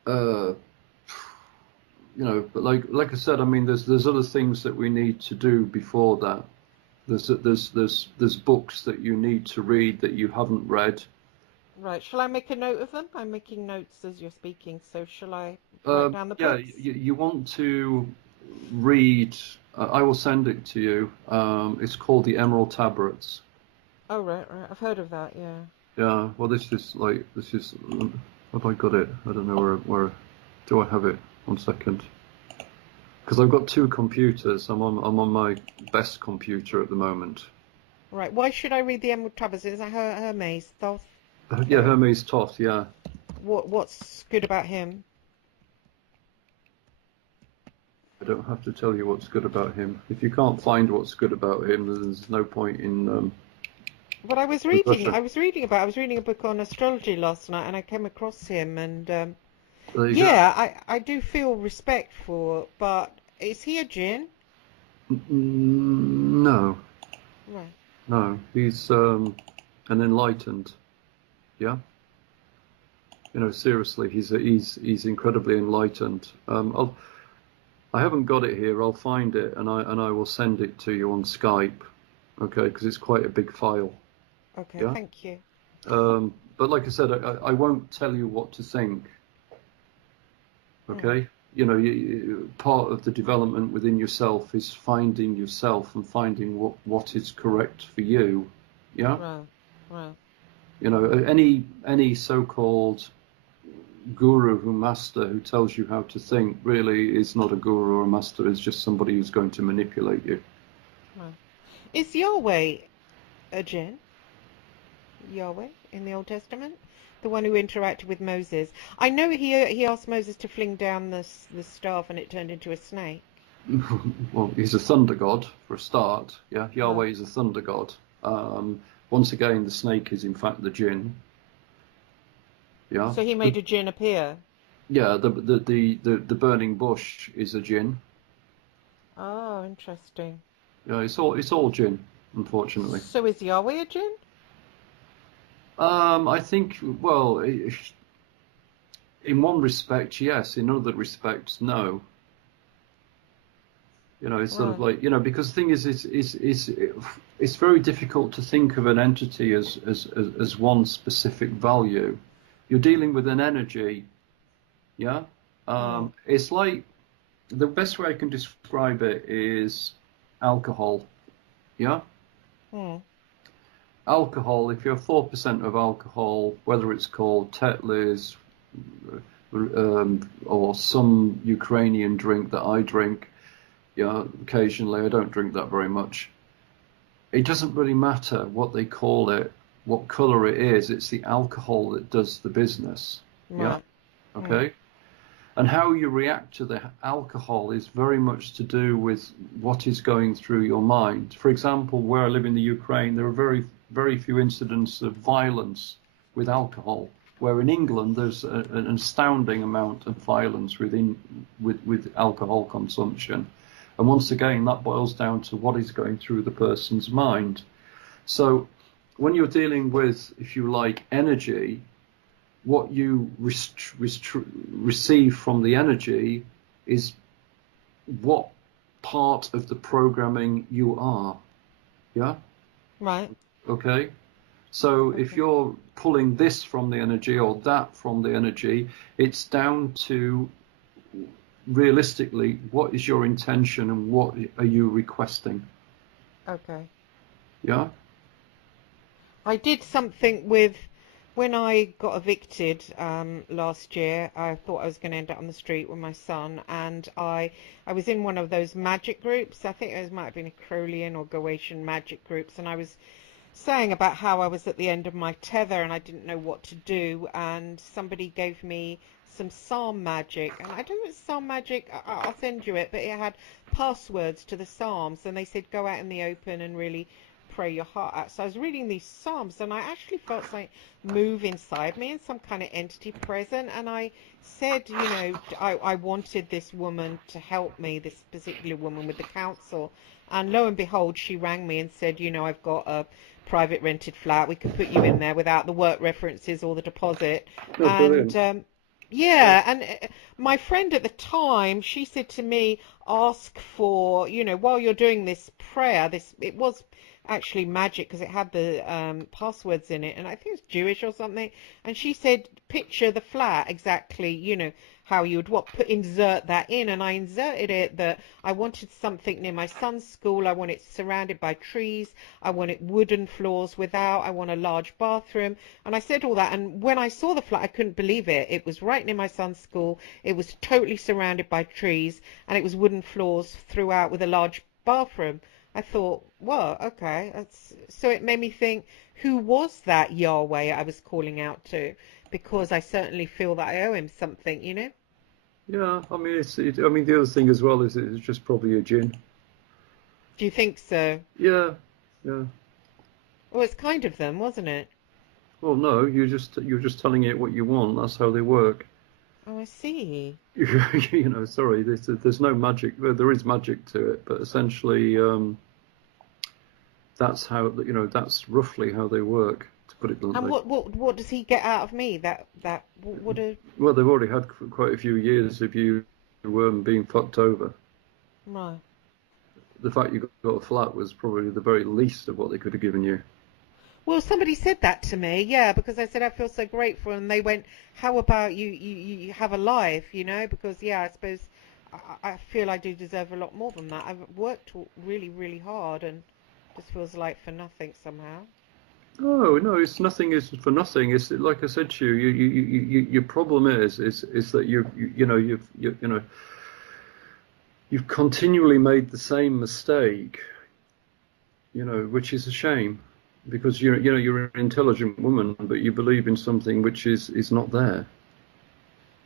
uh, but like I said, I mean, there's other things that we need to do before that. There's books that you need to read that you haven't read. Right. Shall I make a note of them? I'm making notes as you're speaking, so shall I write down the Yeah, books? you want to read. I will send it to you. It's called the Emerald Tabrets. Oh, right, right. I've heard of that, yeah. Yeah. Well, this is. Have I got it? I don't know where. Do I have it? 1 second. Because I've got two computers. I'm on my best computer at the moment. Right. Why should I read the Emerald Tablets? Is that Hermes? Thoth? Yeah, Hermes Toth. Yeah. What's good about him? I don't have to tell you what's good about him. If you can't find what's good about him, then there's no point in. But I with Russia. I was reading a book on astrology last night, and I came across him, and There you go. yeah, I do feel respect for. But is he a Jinn? No, Right. no, he's an enlightened. Yeah, seriously, he's incredibly enlightened. I haven't got it here. I'll find it and I will send it to you on Skype. Okay, because it's quite a big file. Okay. Yeah. Thank you. But like I said, I won't tell you what to think. Mm. Okay. Part of the development within yourself is finding yourself and finding what is correct for you. Yeah. Right. Right. Any so-called guru who master who tells you how to think really is not a guru or a master. Is just somebody who's going to manipulate you. Right. Is Yahweh a Jinn? Yahweh in the Old Testament, the one who interacted with Moses. I know he asked Moses to fling down the staff, and it turned into a snake. Well, he's a thunder god for a start. Yeah, Right. Yahweh is a thunder god. Once again, the snake is in fact the jinn. Yeah, So he made a Jinn appear. yeah. The burning bush is a jinn. Oh, interesting. Yeah, it's all jinn, unfortunately. So is Yahweh a Jinn? I think, well, in one respect, yes. In other respects, no. It's sort of Right. like, because the thing is, it's very difficult to think of an entity as one specific value. You're dealing with an energy, yeah? Mm. It's like, the best way I can describe it is alcohol, yeah? Mm. Alcohol, if you're 4% of alcohol, whether it's called Tetley's or some Ukrainian drink that I drink, yeah, occasionally, I don't drink that very much. It doesn't really matter what they call it, what color it is. It's the alcohol that does the business. Yeah. Right. Mm. Okay. And how you react to the alcohol is very much to do with what is going through your mind. For example, where I live in the Ukraine, there are very, very few incidents of violence with alcohol. Where in England, there's an astounding amount of violence with alcohol consumption. And once again, that boils down to what is going through the person's mind. So when you're dealing with, if you like, energy, what you receive from the energy is what part of the programming you are. Yeah? Right. Okay? So if Okay. you're pulling this from the energy or that from the energy, it's down to realistically, what is your intention and what are you requesting? Okay. Yeah? I did something with when I got evicted last year. I thought I was going to end up on the street with my son, and I was in one of those magic groups. I think it might have been a Crowleyan or Goetian magic groups, and I was saying about how I was at the end of my tether and I didn't know what to do, and somebody gave me some psalm magic, and I don't know if it's psalm magic. I'll send you it, but it had passwords to the psalms, and they said go out in the open and really pray your heart out. So I was reading these psalms, and I actually felt something move inside me and some kind of entity present, and I said, I wanted this woman to help me, this particular woman with the council, and lo and behold, she rang me and said, I've got a private rented flat. We could put you in there without the work references or the deposit. Oh, And brilliant. yeah, and my friend at the time, she said to me, ask for, while you're doing this prayer, it was actually magic because it had the passwords in it, and I think it's Jewish or something. And she said, picture the flat exactly, how you would insert that in, and I inserted it that I wanted something near my son's school. I want it surrounded by trees. I want it wooden floors without. I want a large bathroom. And I said all that, and when I saw the flat, I couldn't believe it. It was right near my son's school. It was totally surrounded by trees, and it was wooden floors throughout with a large bathroom. I thought, well, okay. So it made me think, who was that Yahweh I was calling out to? Because I certainly feel that I owe him something. Yeah, I mean, I mean, the other thing as well is it's just probably a jinn. Do you think so? Yeah, yeah. Well, it's kind of them, wasn't it? Well, no, you're just telling it what you want. That's how they work. Oh, I see. You know, sorry, there's no magic. Well, there is magic to it, but essentially, that's how, you know, that's roughly how they work, to put it And bluntly. what does he get out of me? What a Well, they've already had quite a few years of you being fucked over. right. The fact you got a flat was probably the very least of what they could have given you. Well, somebody said that to me, yeah, because I said I feel so grateful, and they went, "How about you have a life, you know?" Because yeah, I suppose I feel I do deserve a lot more than that. I've worked really, really hard, and just feels like for nothing somehow. Oh no, it's nothing is for nothing. It's like I said to you. Your problem is that you know you know you've continually made the same mistake. You know, which is a shame, because you know you're an intelligent woman, but you believe in something which is not there.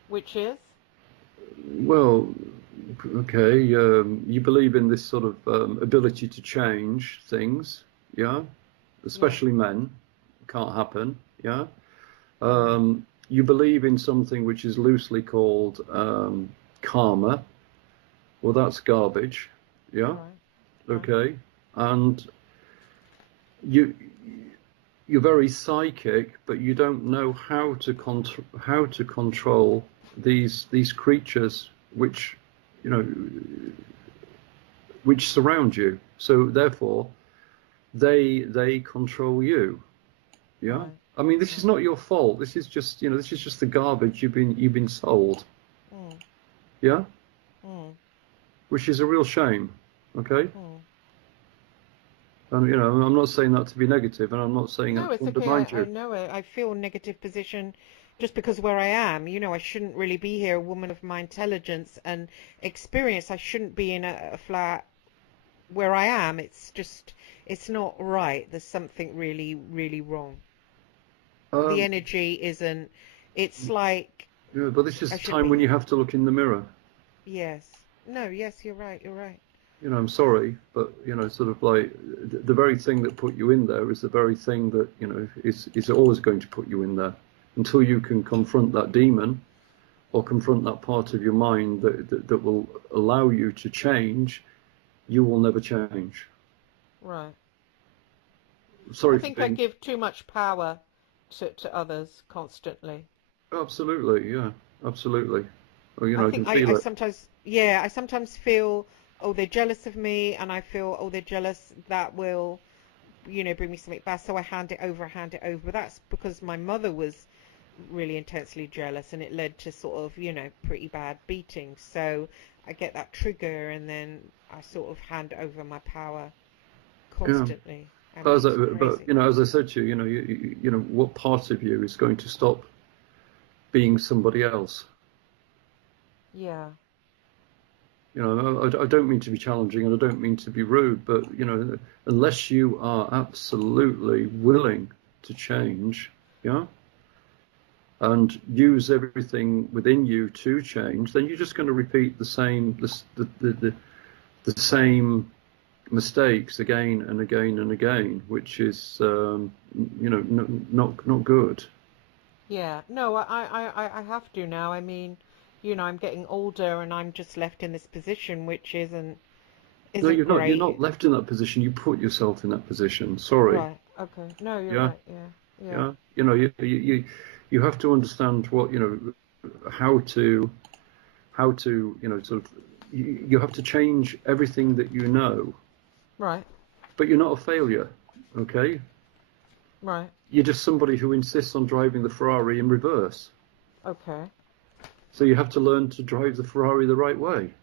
Which is Well, okay, you believe in this sort of ability to change things, yeah, yeah, especially men. Can't happen, yeah. right, You believe in something which is loosely called karma. Well, that's garbage, yeah. right, right, Okay, and you you're very psychic, but you don't know how to control these creatures which you know which surround you. So therefore, they control you. Yeah. right, I mean, this is right. not your fault. This is just this is just the garbage you've been sold. Mm, Yeah, mm, which is a real shame. Okay. mm. And I'm not saying that to be negative, and I'm not saying that No, to it's okay. undermine I you. know it. I feel negative position just because where I am. You know, I shouldn't really be here, a woman of my intelligence and experience. I shouldn't be in a flat where I am. It's just, it's not right. There's something really, really wrong. The Um, energy isn't, it's like yeah, but this is I the should time be, when you have to look in the mirror. yes. No, yes, you're right. You're right. I'm sorry, but sort of like the very thing that put you in there is the very thing that is always going to put you in there until you can confront that demon or confront that part of your mind that will allow you to change. You will never change. Right. I Sorry for think I being give too much power to others constantly. absolutely, yeah, absolutely. Oh, I I can think I feel it. sometimes, yeah, I sometimes feel, oh, they're jealous of me, and I feel, oh, they're jealous that will, bring me something bad. So I hand it over. But that's because my mother was really intensely jealous, and it led to sort of, pretty bad beatings. So I get that trigger, and then I sort of hand over my power Yeah. constantly, and But it's just but crazy. as I said to you, what part of you is going to stop being somebody else? Yeah, I don't mean to be challenging and I don't mean to be rude, but unless you are absolutely willing to change, yeah, and use everything within you to change, then you're just going to repeat the same mistakes again and again and again, which is not good. yeah. No, I have to now. I mean, I'm getting older, and I'm just left in this position, which No, isn't you're not. You're not great. left in that position. You put yourself in that position. Sorry. Right. Okay. No, you're Yeah. right. Yeah. Yeah. Yeah. You have to understand what how to sort of you have to change everything that you know, Right. but you're not a failure. Okay. Right. You're just somebody who insists on driving the Ferrari in reverse. Okay. So you have to learn to drive the Ferrari the right way.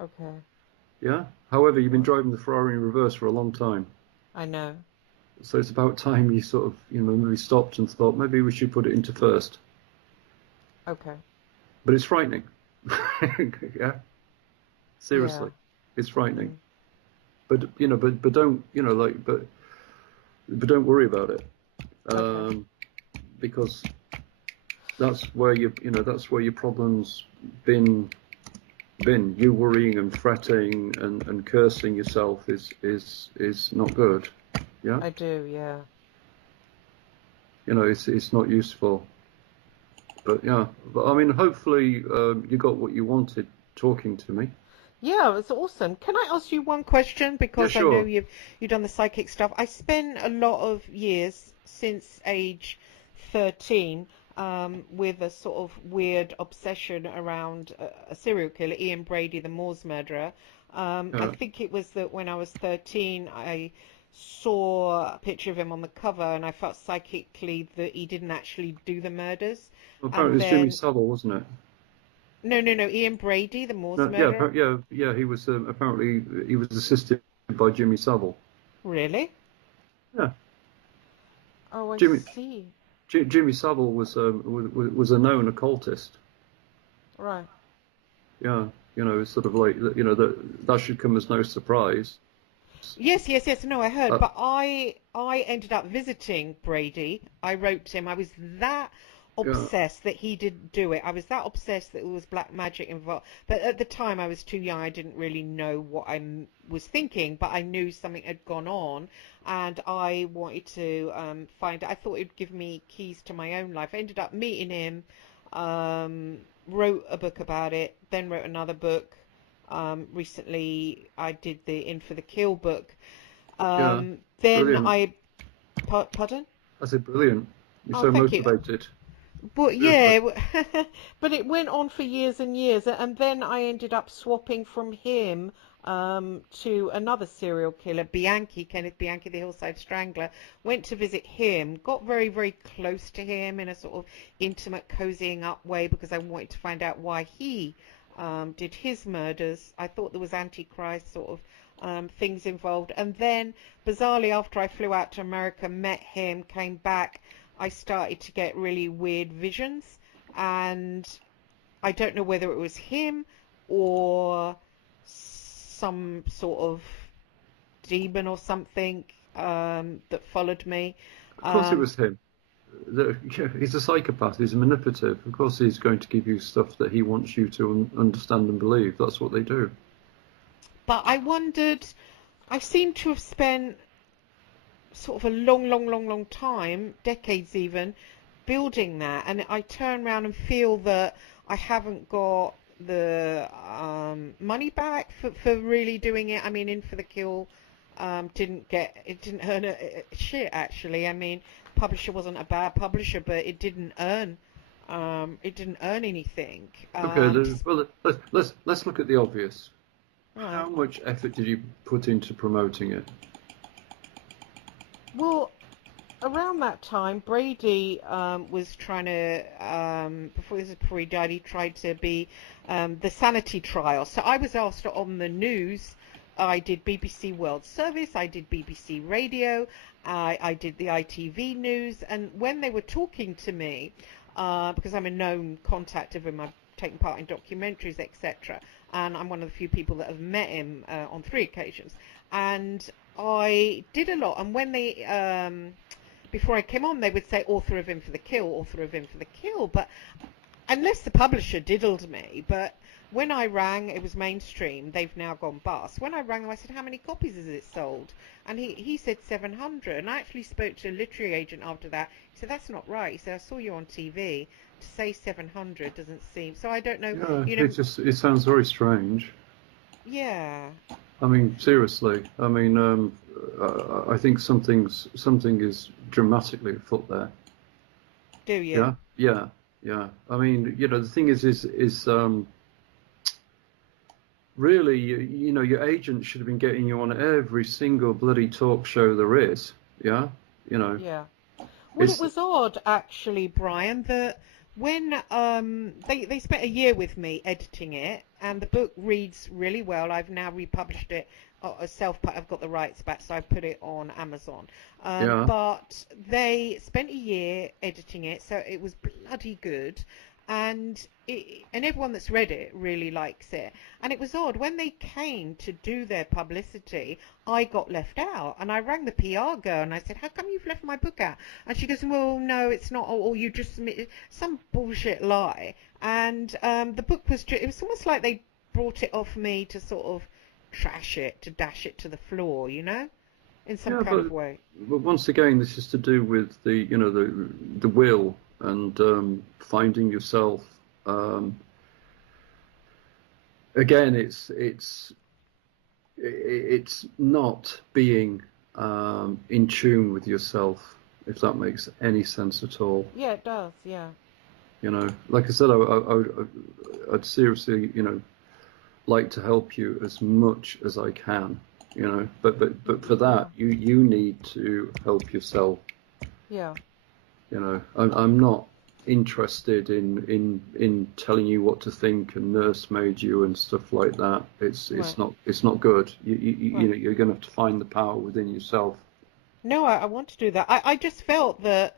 Okay. Yeah. However, you've been Right. driving the Ferrari in reverse for a long time. I know. So it's about time you sort of, maybe stopped and thought maybe we should put it into first. Okay. But it's frightening. Yeah, Yeah. seriously, it's frightening. Mm. But but don't but don't worry about it, Okay. um, because that's where that's where your problems been you worrying and fretting and cursing yourself is not good. Yeah. I do. Yeah. it's not useful. But yeah, but I mean, hopefully you got what you wanted talking to me. Yeah, it was awesome. Can I ask you one question? Yeah, Because I know sure. you've done the psychic stuff. I spent a lot of years since age 13 with a sort of weird obsession around a serial killer, Ian Brady, the Moors murderer. I Yeah. think it was that when I was 13, I saw a picture of him on the cover, and I felt psychically that he didn't actually do the murders. Well, And apparently it's Jimmy then, Savile, wasn't it? no, Ian Brady, the Moors No, yeah, murderer. yeah. He was apparently he was assisted by Jimmy Savile. Really? Yeah, Oh, I Jimmy see. Jimmy Savile was a known occultist. Right. Yeah, it's sort of like that should come as no surprise. Yes. No, I heard, Uh, but I ended up visiting Brady. I wrote to him. I was that yeah, obsessed that he didn't do it. I was that obsessed that there was black magic involved. But at the time, I was too young. I didn't really know what was thinking, but I knew something had gone on, and I wanted to find it. I thought it'd give me keys to my own life. I ended up meeting him, wrote a book about it, then wrote another book. Recently, I did the In for the Kill book. yeah, Then brilliant. pardon? I said brilliant. You're Oh, so thank you. motivated. But Seriously. yeah, but it went on for years and years, and then I ended up swapping from him to another serial killer, Kenneth Bianchi, the Hillside Strangler. Went to visit him, got very, very close to him in a sort of intimate, cozying up way because I wanted to find out why he did his murders. I thought there was Antichrist sort of things involved. And then, bizarrely, after I flew out to America, met him, came back, I started to get really weird visions. And I don't know whether it was him or some sort of demon or something that followed me. Of course, it Um, was him. He's a psychopath. He's manipulative. Of course, he's going to give you stuff that he wants you to understand and believe. That's what they do. but I wondered, I seem to have spent sort of a long time, decades even, building that, and I turn around and feel that I haven't got the money back for really doing it. I mean, In for the Kill didn't earn a shit actually. I mean, publisher wasn't a bad publisher, but it didn't earn anything. Okay, well, let's look at the obvious. Right. How much effort did you put into promoting it? Well, around that time, Brady was trying to, before he died, he tried to be the sanity trial. So I was asked on the news. I did BBC World Service, I did BBC Radio, I did the ITV News, and when they were talking to me, because I'm a known contact of him, I've taken part in documentaries, etc., and I'm one of the few people that have met him on 3 occasions, and I did a lot, and when they before I came on, they would say author of In for the Kill, author of In for the Kill, but unless the publisher diddled me. But when I rang, it was mainstream. They've now gone bust. When I rang them, I said, how many copies has it sold? And he said 700. And I actually spoke to a literary agent after that. He said, that's not right. He said, I saw you on TV. To say 700 doesn't seem... So I don't know, Yeah, it sounds very strange. Yeah. I mean, seriously. I mean, I think something is dramatically afoot there. Do you? Yeah. I mean, the thing is really, your agent should have been getting you on every single bloody talk show there is. Yeah, Yeah. Well, it it's was odd, actually, Brian, that when they spent a year with me editing it, and the book reads really well. I've now republished it I've got the rights back, so I've put it on Amazon. yeah. But they spent a year editing it, so it was bloody good. And everyone that's read it really likes it. And it was odd when they came to do their publicity, I got left out, and I rang the PR girl and I said, "How come you've left my book out?" And she goes, "Well, no, it's not. Or you just submitted some bullshit lie." And the book it was almost like they brought it off me to sort of trash it, to dash it to the floor, you know? in some Yeah, kind of way. but once again, this is to do with the will and finding yourself. Um, Again, it's not being in tune with yourself, if that makes any sense at all. Yeah, it does. Yeah. Like I said, I'd seriously, like to help you as much as I can, but for that, you need to help yourself. Yeah. I'm not interested in telling you what to think and nursemaid you and stuff like that. It's not good. You're going to have to find the power within yourself. No, I want to do that. I just felt that,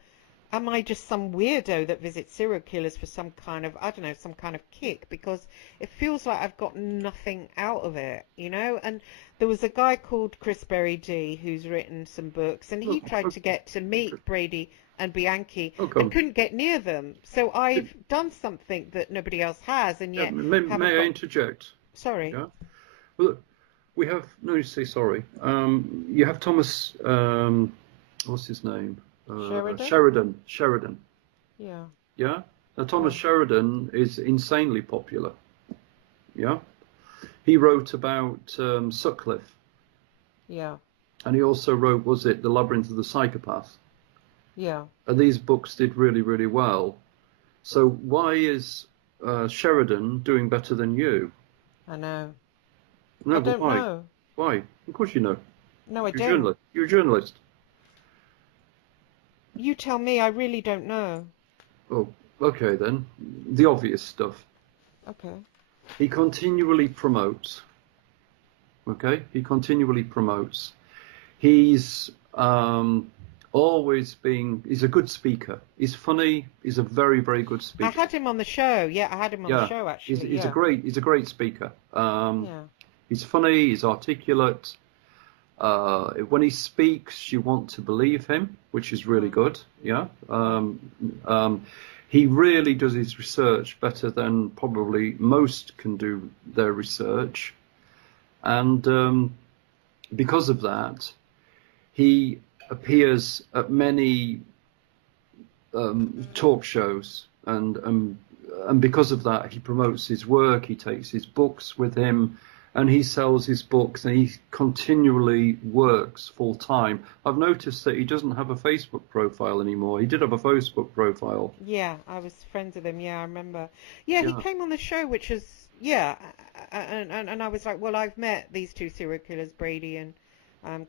am I just some weirdo that visits serial killers for some kind of, I don't know, some kind of kick? Because it feels like I've got nothing out of it, And there was a guy called Chris Berry D who's written some books, and he tried to get to meet Brady and Bianchi and couldn't get near them. So I've done something that nobody else has, and yet May I interject? Sorry. Yeah. Well, look, we have no. You say sorry. You have Thomas. What's his name? Sheridan. Yeah. Yeah. Now Thomas Sheridan is insanely popular. Yeah. He wrote about Sutcliffe. Yeah. And he also wrote, was it The Labyrinth of the Psychopath? Yeah. And these books did really, really well. So why is Sheridan doing better than you? I know. No, I but don't why? know. Why? Of course you know. No, I You're a don't. journalist. You're a journalist. You tell me. I really don't know. Oh, okay then. The obvious stuff. Okay. He continually promotes. Okay? He continually promotes. He's always being, he's a good speaker. He's funny. He's a very, very good speaker. I had him on the show. Yeah, I had him on the show actually. He's a great speaker. Yeah. He's funny. He's articulate. When he speaks, you want to believe him, which is really good. Yeah. He really does his research better than probably most can do their research, and because of that, he appears at many talk shows, and because of that, he promotes his work. He takes his books with him, and he sells his books, and he continually works full time. I've noticed that he doesn't have a Facebook profile anymore. He did have a Facebook profile. Yeah, I was friends with him. Yeah, I remember. Yeah, he came on the show, which was and I was like, well, I've met these two serial killers, Brady and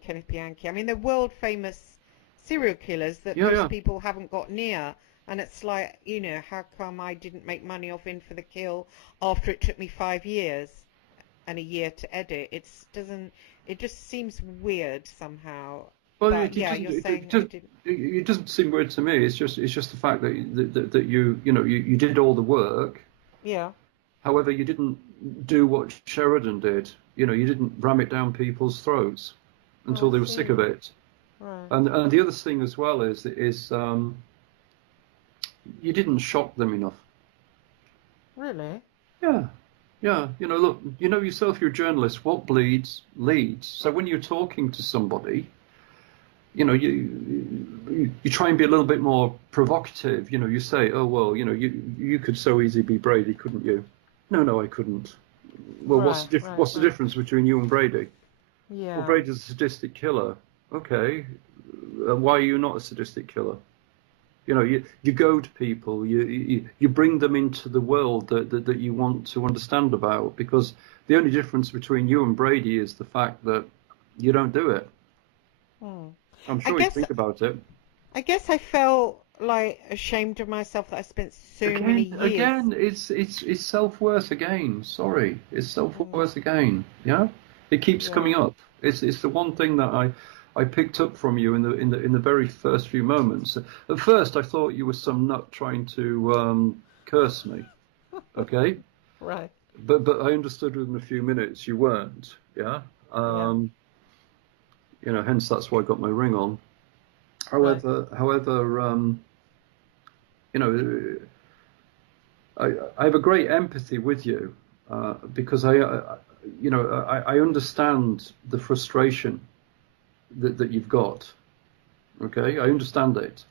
Kenneth Bianchi. I mean, they're world famous serial killers that most people haven't got near. And it's like, how come I didn't make money off In for the Kill after it took me 5 years and a year to edit? It just seems weird somehow. Well, but it doesn't seem weird to me. It's just the fact that you did all the work. Yeah. However, you didn't do what Sheridan did. You didn't ram it down people's throats until they were sick of it. Right. And the other thing as well is you didn't shock them enough. Really? Yeah. Look, yourself, you're a journalist. What bleeds leads. So when you're talking to somebody, you try and be a little bit more provocative. You say, oh well, you could so easily be Brady, couldn't you? No, I couldn't. Well, what's the difference between you and Brady? Yeah. Well, Brady's a sadistic killer. Okay, why are you not a sadistic killer? You goad people, you bring them into the world that you want to understand about, because the only difference between you and Brady is the fact that you don't do it. I'm sure you think about it. I guess I felt like ashamed of myself that I spent so many years. Again, it's self-worth again. Sorry, it's self-worth again. Yeah, it keeps coming up. It's the one thing that I picked up from you in the very first few moments. At first, I thought you were some nut trying to curse me. Okay. Right. But I understood within a few minutes you weren't. Yeah. Hence that's why I got my ring on. However, I have a great empathy with you because I understand the frustration that you've got. Okay, I understand it.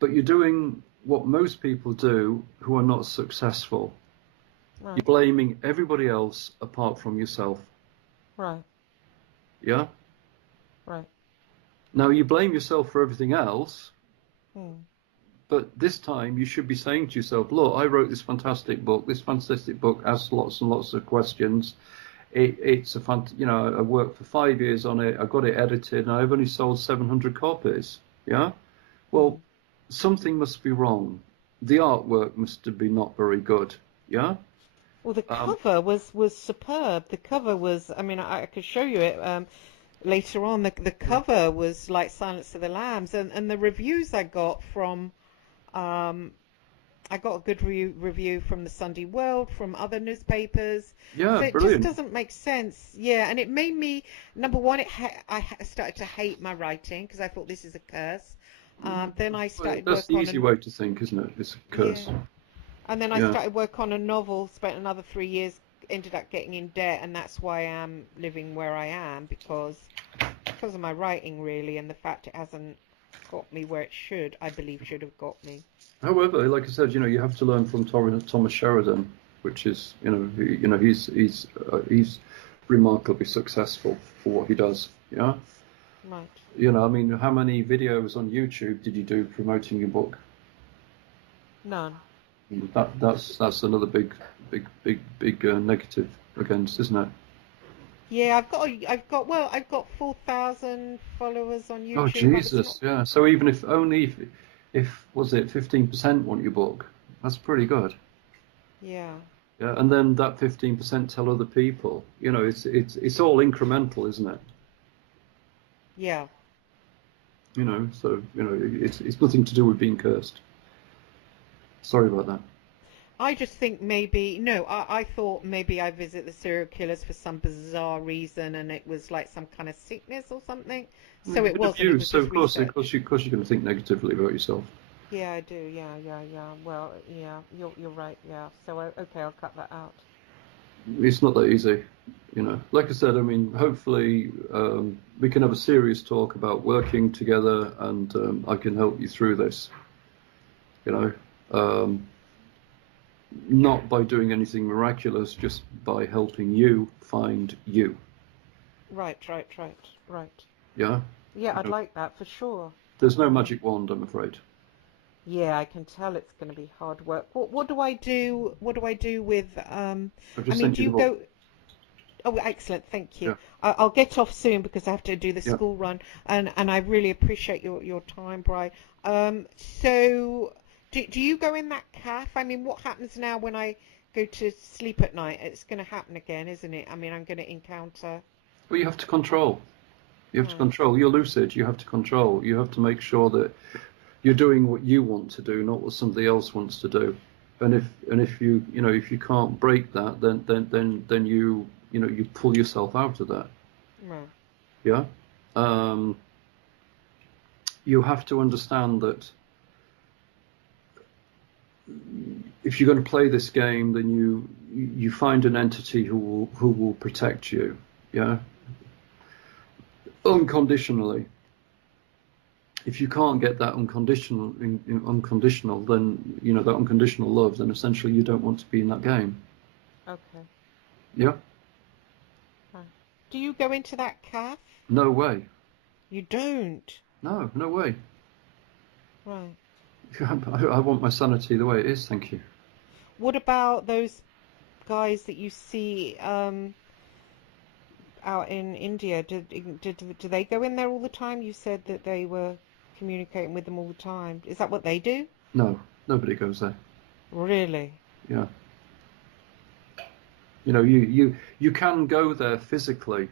But you're doing what most people do who are not successful. Right. You're blaming everybody else apart from yourself. Right. Yeah? Right. Now, you blame yourself for everything else, Hmm. but this time you should be saying to yourself, look, I wrote this fantastic book. This fantastic book asks lots and lots of questions. It's I worked for 5 years on it. I got it edited, and I've only sold 700 copies. Yeah? Well, something must be wrong. The artwork must have been not very good. Yeah? Well, the cover was superb. The cover was, I mean, I could show you it later on. The cover was like Silence of the Lambs, and the reviews I got from, I got a good review from the Sunday World, from other newspapers. Yeah, So it brilliant. just doesn't make sense. Yeah, and it made me, number one, I started to hate my writing because I thought this is a curse. Then I started That's the work on easy way to think, isn't it? It's a curse. Yeah. And then I Yeah. started work on a novel, spent another 3 years, ended up getting in debt, and that's why I'm living where I am, because of my writing, really, and the fact it hasn't got me where it should, I believe should have got me. However, like I said, you have to learn from Thomas Sheridan, which is, he's remarkably successful for what he does. Yeah. Right. I mean, how many videos on YouTube did you do promoting your book? None. That's another big negative against, isn't it? Yeah, I've got 4,000 followers on YouTube. Oh Jesus, yeah. So even if was it 15% want your book, that's pretty good. Yeah. Yeah, and then that 15% tell other people. It's all incremental, isn't it? Yeah. So it's nothing to do with being cursed. Sorry about that. I just think I thought maybe I visit the serial killers for some bizarre reason, and it was like some kind of sickness or something. So it wasn't. It was So just of course you're going to think negatively about yourself. Yeah, I do. Yeah. Well, yeah, you're right. Yeah. So okay, I'll cut that out. It's not that easy, Like I said, I mean, hopefully we can have a serious talk about working together, and I can help you through this. Not by doing anything miraculous, just by helping you find you. Right. Yeah? Yeah, I'd like that for sure. There's no magic wand, I'm afraid. Yeah, I can tell it's going to be hard work. What do I do? What do I do with? I mean, do you go? Oh, excellent, thank you. Yeah. I'll get off soon because I have to do the school run, and I really appreciate your time, Bri. So. Do you go in that calf? I mean, what happens now when I go to sleep at night? It's going to happen again, isn't it? I mean, I'm going to encounter... Well, you have to control. You have to control. You're lucid. You have to control. You have to make sure that you're doing what you want to do, not what somebody else wants to do. And if you can't break that, then you pull yourself out of that. Right. Yeah. You have to understand that if you're going to play this game, then you find an entity who will protect you, yeah, unconditionally. If you can't get that unconditional, then that unconditional love, then essentially you don't want to be in that game. Okay. Yeah. Right. Do you go into that calf? No way. You don't. No way. Right. I want my sanity the way it is, thank you. What about those guys that you see out in India? Do they go in there all the time? You said that they were communicating with them all the time. Is that what they do? No, nobody goes there. Really? Yeah. You can go there physically,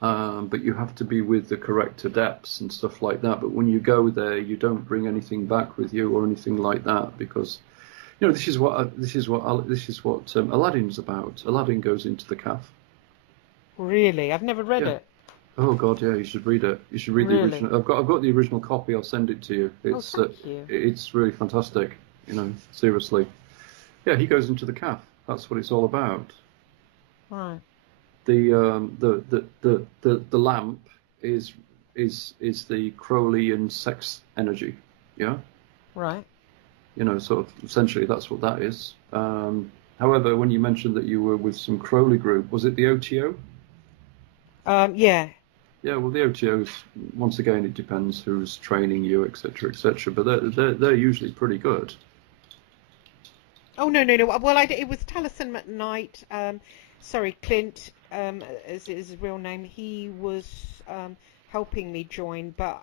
but you have to be with the correct adepts and stuff like that. But when you go there, you don't bring anything back with you or anything like that, because this is what Aladdin's about. Aladdin goes into the calf. Really? I've never read it. Oh God, yeah, you should read it. You should read the original. I've got the original copy. I'll send it to you. It's thank you. It's really fantastic. Seriously. Yeah, he goes into the calf. That's what it's all about. Right. The lamp is is the Crowleyan sex energy. Yeah. Right. Sort of essentially that's what that is. However, when you mentioned that you were with some Crowley group, was it the OTO? Yeah. Yeah, well, the OTOs, once again, it depends who's training you, etc., etc. But they're usually pretty good. Oh, no. Well, it was Taliesin McKnight. Sorry, Clint is his real name. He was helping me join, but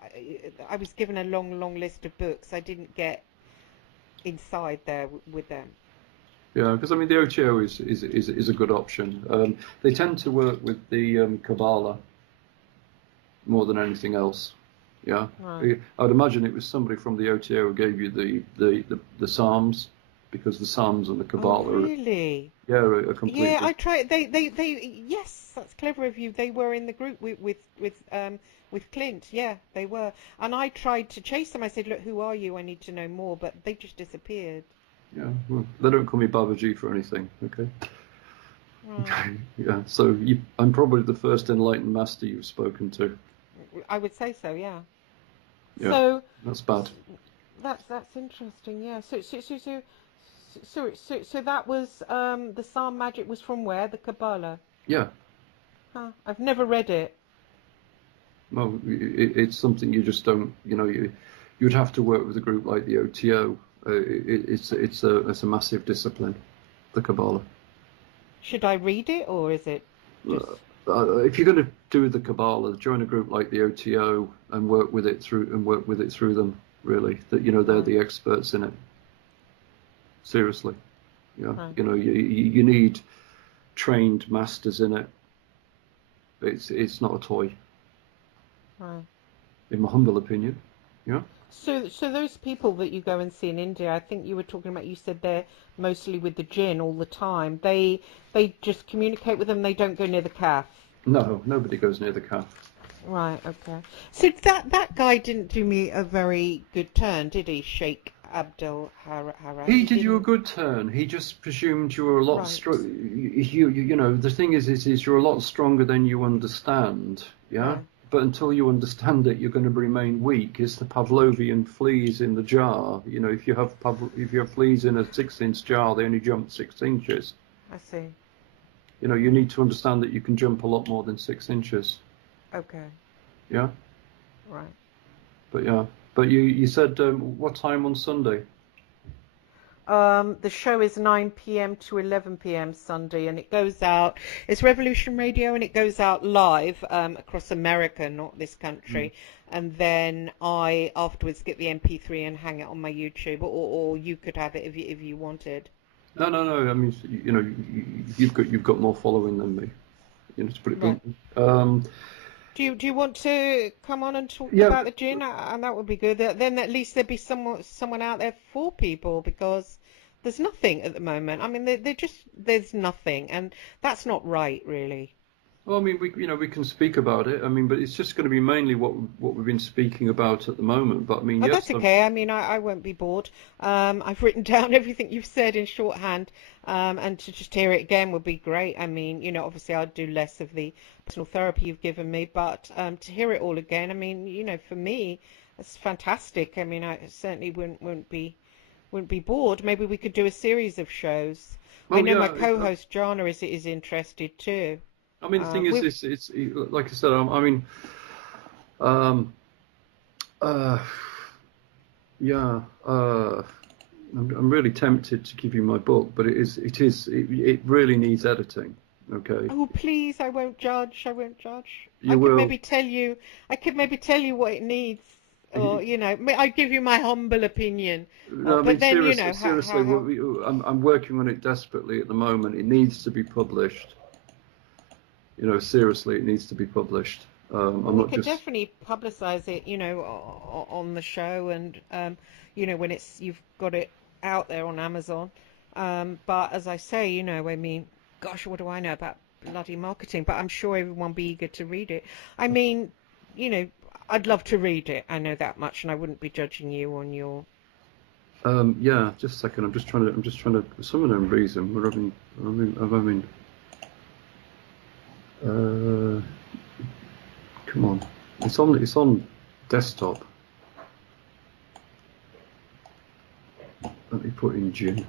I was given a long list of books. I didn't get inside there with them. Yeah, because I mean the OTO is a good option. They tend to work with the Kabbalah more than anything else. Yeah, right. I'd imagine it was somebody from the OTO who gave you the Psalms, because the Psalms and the Kabbalah. Oh, really? Are completely. Yeah, I tried. They. Yes, that's clever of you. They were in the group with Clint. Yeah, they were. And I tried to chase them. I said, "Look, who are you? I need to know more." But they just disappeared. Yeah, well, they don't call me Babaji for anything. Okay. Right. Yeah. So I'm probably the first enlightened master you've spoken to. I would say so. Yeah. Yeah. So that's bad. That's interesting. Yeah. So that was the Psalm magic was from where? The Kabbalah. Yeah. Huh. I've never read it. Well, it's something you just don't. You'd have to work with a group like the OTO. It's a massive discipline, the Kabbalah. Should I read it, or is it just... if you're going to do the Kabbalah, join a group like the OTO and work with it through them. Really, that they're the experts in it. Seriously, yeah. Right. You need trained masters in it. It's not a toy. Right. In my humble opinion, yeah. So those people that you go and see in India, I think you were talking about, you said they're mostly with the Jinn all the time. They just communicate with them, they don't go near the calf? No, nobody goes near the calf. Right, okay. So that guy didn't do me a very good turn, did he, Sheikh Abdul Harras? He did you a good turn. He just presumed you were a lot right. stronger. The thing is you're a lot stronger than you understand, yeah? Right. But until you understand it, you're going to remain weak. It's the Pavlovian fleas in the jar. If you have fleas in a 6-inch jar, they only jump 6 inches. I see. You need to understand that you can jump a lot more than 6 inches. Okay. Yeah. Right. But yeah. But you said what time on Sunday? The show is 9 p.m. to 11 p.m. Sunday, and it goes out. It's Revolution Radio, and it goes out live across America, not this country. And then I afterwards get the MP3 and hang it on my YouTube, or you could have it if you wanted. No. I mean, you've got more following than me. To put it bluntly. Do you want to come on and talk about the Jinn? And that would be good. Then at least there'd be someone out there for people, because there's nothing at the moment. I mean, there's nothing, and that's not right, really. Well, I mean, we can speak about it. I mean, but it's just going to be mainly what we've been speaking about at the moment. But I mean, that's okay. I mean, I won't be bored. I've written down everything you've said in shorthand, and to just hear it again would be great. I mean, obviously I'd do less of the personal therapy you've given me, but to hear it all again, I mean, for me, it's fantastic. I mean, I certainly wouldn't be bored. Maybe we could do a series of shows. I know my co-host Jana is interested too. I mean, the thing is, it's like I said. I'm really tempted to give you my book, but it really needs editing. Okay. Oh, please! I won't judge. You I will. could maybe tell you. what it needs, or I give you my humble opinion. No, but then seriously, I'm working on it desperately at the moment. It needs to be published. Seriously, it needs to be published. We could definitely publicise it, on the show, and when you've got it out there on Amazon. But as I say, I mean, gosh, what do I know about bloody marketing? But I'm sure everyone will be eager to read it. I mean, I'd love to read it. I know that much, and I wouldn't be judging you on your. Yeah, just a second. I'm just trying to. For some of them reason, we're having. Come on. It's on desktop. Let me put in Jinn.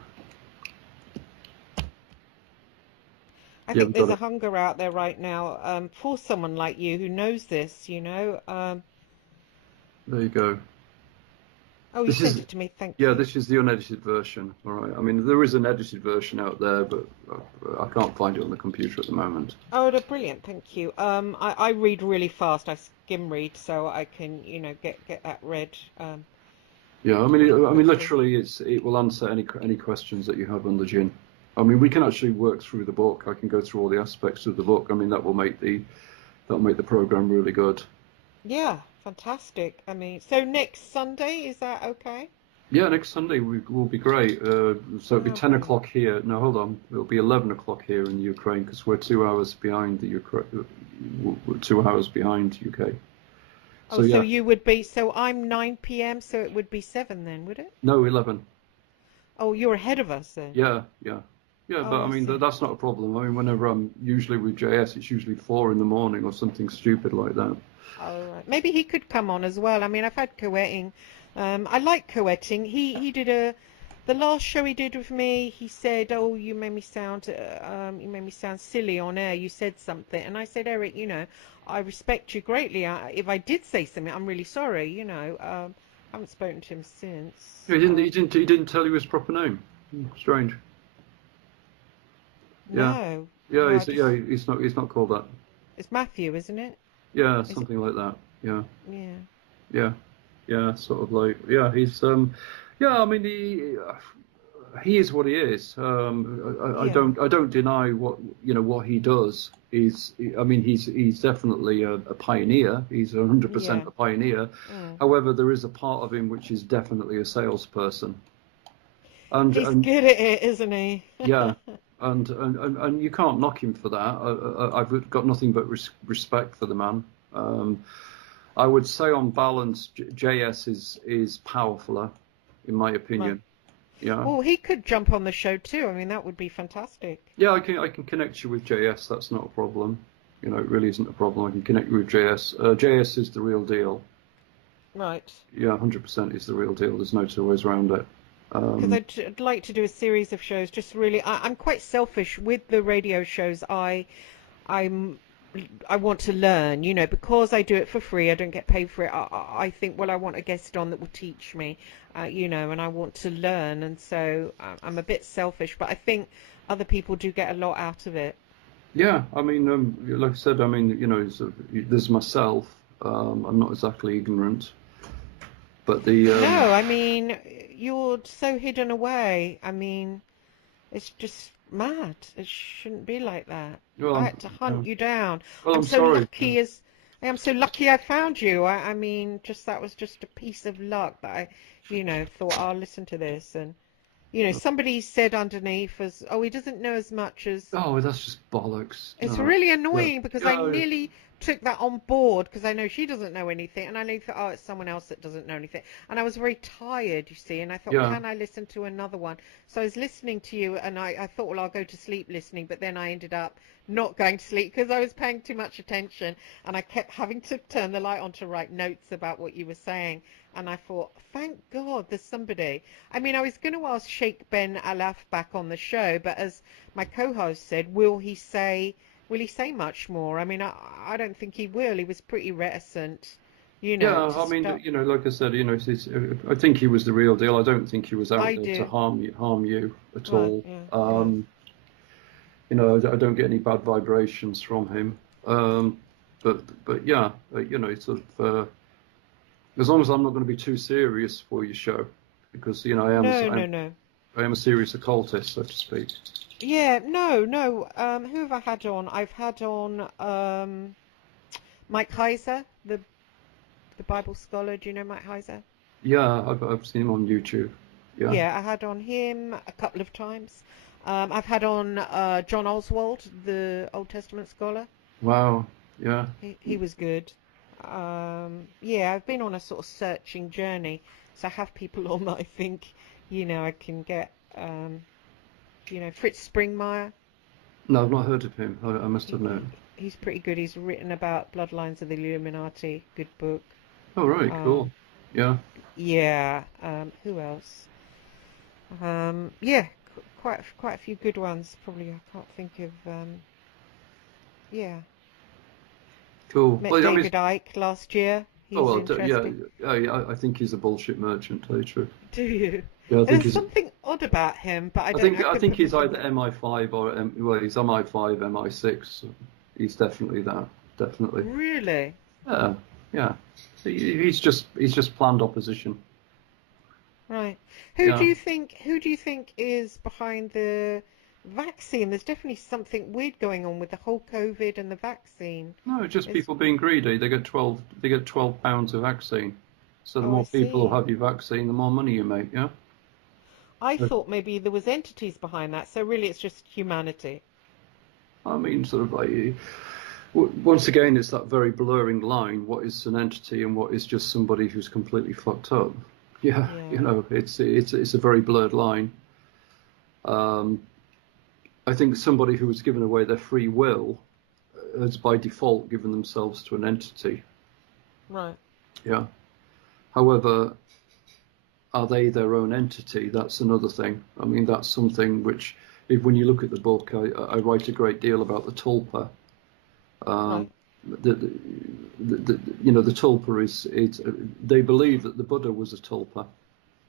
I Yeah, think we've there's got a it. hunger out there right now for someone like you who knows this, you know. There you go. Oh, you This sent is it to me. Thank Yeah, you. this is the unedited version. All right. I mean, there is an edited version out there, but I can't find it on the computer at the moment. Oh, they're brilliant. Thank you. I read really fast. I skim read, so I can, get that read Yeah, pretty I mean, quickly. literally, it will answer any questions that you have on the Jinn. I mean, we can actually work through the book. I can go through all the aspects of the book. I mean, that'll make the program really good. Yeah, fantastic. I mean, so next Sunday, is that okay? Yeah, next Sunday will be great. So it'll be Oh, 10 brilliant. o'clock here. No, hold on. It'll be 11 o'clock here in the Ukraine because we're 2 hours behind the Ukraine. We're 2 hours behind UK. Oh, So so yeah, you would be, so I'm 9 p.m., so it would be 7 then, would it? no, 11. Oh, you're ahead of us then. Yeah, yeah, yeah. But Oh, I I mean, see. that's not a problem. I mean, whenever I'm usually with JS, it's usually 4 in the morning or something stupid like that. All right. Maybe he could come on as well. I mean, I've had co-etting. I like co-etting. He did the last show he did with me. He said, "Oh, you made me sound silly on air. You said something," and I said, "Eric, I respect you greatly. If I did say something, I'm really sorry. I haven't spoken to him since. He didn't tell you his proper name. Strange. Yeah, No, yeah, no, I yeah. just He's not called that. it's Matthew, isn't it? Yeah, Is it? something like that. Yeah, Yeah, yeah, yeah. Sort of like, yeah. Yeah. I mean, he is what he is. yeah, I don't deny what he does is. I mean, he's definitely a pioneer. He's 100% yeah. a pioneer. Mm. However, there is a part of him which is definitely a salesperson, He's and good at it, isn't he? yeah, and you can't knock him for that. I've got nothing but respect for the man. Um, I would say on balance, JS is powerfuler, in my Right. opinion. Yeah. Well, he could jump on the show too. I mean, that would be fantastic. Yeah, I can connect you with JS. That's not a problem. It really isn't a problem. I can connect you with JS. JS is the real deal. Right. Yeah, 100% is the real deal. There's no two ways around it. Because Um, I'd like to do a series of shows. Just really, I'm quite selfish with the radio shows. I'm I want to learn, because I do it for free. I don't get paid for it. I think, well, I want a guest on that will teach me, and I want to learn. And so I'm a bit selfish, but I think other people do get a lot out of it. yeah, I mean, like I said, I mean, there's myself. I'm not exactly ignorant, but No, I mean, you're so hidden away. I mean, it's just mad. It shouldn't be like that. well, I had to yeah. hunt you down. Well, I'm I'm so sorry. lucky as I am so lucky I found you. I mean, just that was just a piece of luck that thought I'll listen to this. And somebody said underneath as, oh, he doesn't know as much as. Oh, that's just bollocks. It's No. really Yeah. annoying because I Yeah. nearly took that on board because I know she doesn't know anything, and I know thought, oh, it's someone else that doesn't know anything. And I was very tired, you see, and I thought, Yeah. can I listen to another one? So I was listening to you, and I thought, well, I'll go to sleep listening, but then I ended up not going to sleep because I was paying too much attention, and I kept having to turn the light on to write notes about what you were saying. And I thought, thank God there's somebody. I mean, I was going to ask Sheikh Ben Alaf back on the show, but as my co-host said, will he say much more? I mean, I don't think he will. He was pretty reticent, Yeah. to I mean, stop. like I said, I think he was the real deal. I don't think he was out I there to do. harm you at Right, all. yeah, yeah. I don't get any bad vibrations from him. But yeah, sort of. As long as I'm not going to be too serious for your show, because No, no, no. I am a serious occultist, so to speak. Yeah, no, no. Who have I had on? I've had on Mike Heiser, the Bible scholar. Do you know Mike Heiser? Yeah, I've seen him on YouTube. Yeah. Yeah, I had on him a couple of times. I've had on John Oswald, the Old Testament scholar. Wow. Yeah. He was good. Yeah, I've been on a sort of searching journey, so I have people on that I think, I can get. Fritz Springmeier. No, I've not heard of him. I must He, admit. He's pretty good. He's written about Bloodlines of the Illuminati. Good book. Oh, right, cool. Um, Yeah, yeah. Who else? Yeah, quite a few good ones. Probably I can't think of. Yeah, cool. met Well, I mean, David Icke last year. oh He's well, yeah, interesting. I think he's a bullshit merchant, to tell you the truth. Do you? Yeah, I think There's he's. something odd about him, but I I couldn't think put my he's either finger. MI5 or well, he's MI5, MI6. He's definitely that. Definitely. Really? Yeah, yeah. He's just planned opposition. Right. Yeah. Who do you think is behind the vaccine? There's definitely something weird going on with the whole COVID and the vaccine. No, just It's, people being greedy. They get 12 pounds of vaccine. So the oh, I more people who see. have your vaccine, the more money you make. Yeah. I But, thought maybe there was entities behind that, so really it's just humanity. I mean, sort of like once again, it's that very blurring line. What is an entity and what is just somebody who's completely fucked up? Yeah, you Yeah. know, it's a very blurred line. Um, I think somebody who has given away their free will has by default given themselves to an entity. Right. Yeah. However, are they their own entity? That's another thing. I mean, that's something which, if when you look at the book, I write a great deal about the tulpa. Um, Right. you know, the tulpa is they believe that the Buddha was a tulpa.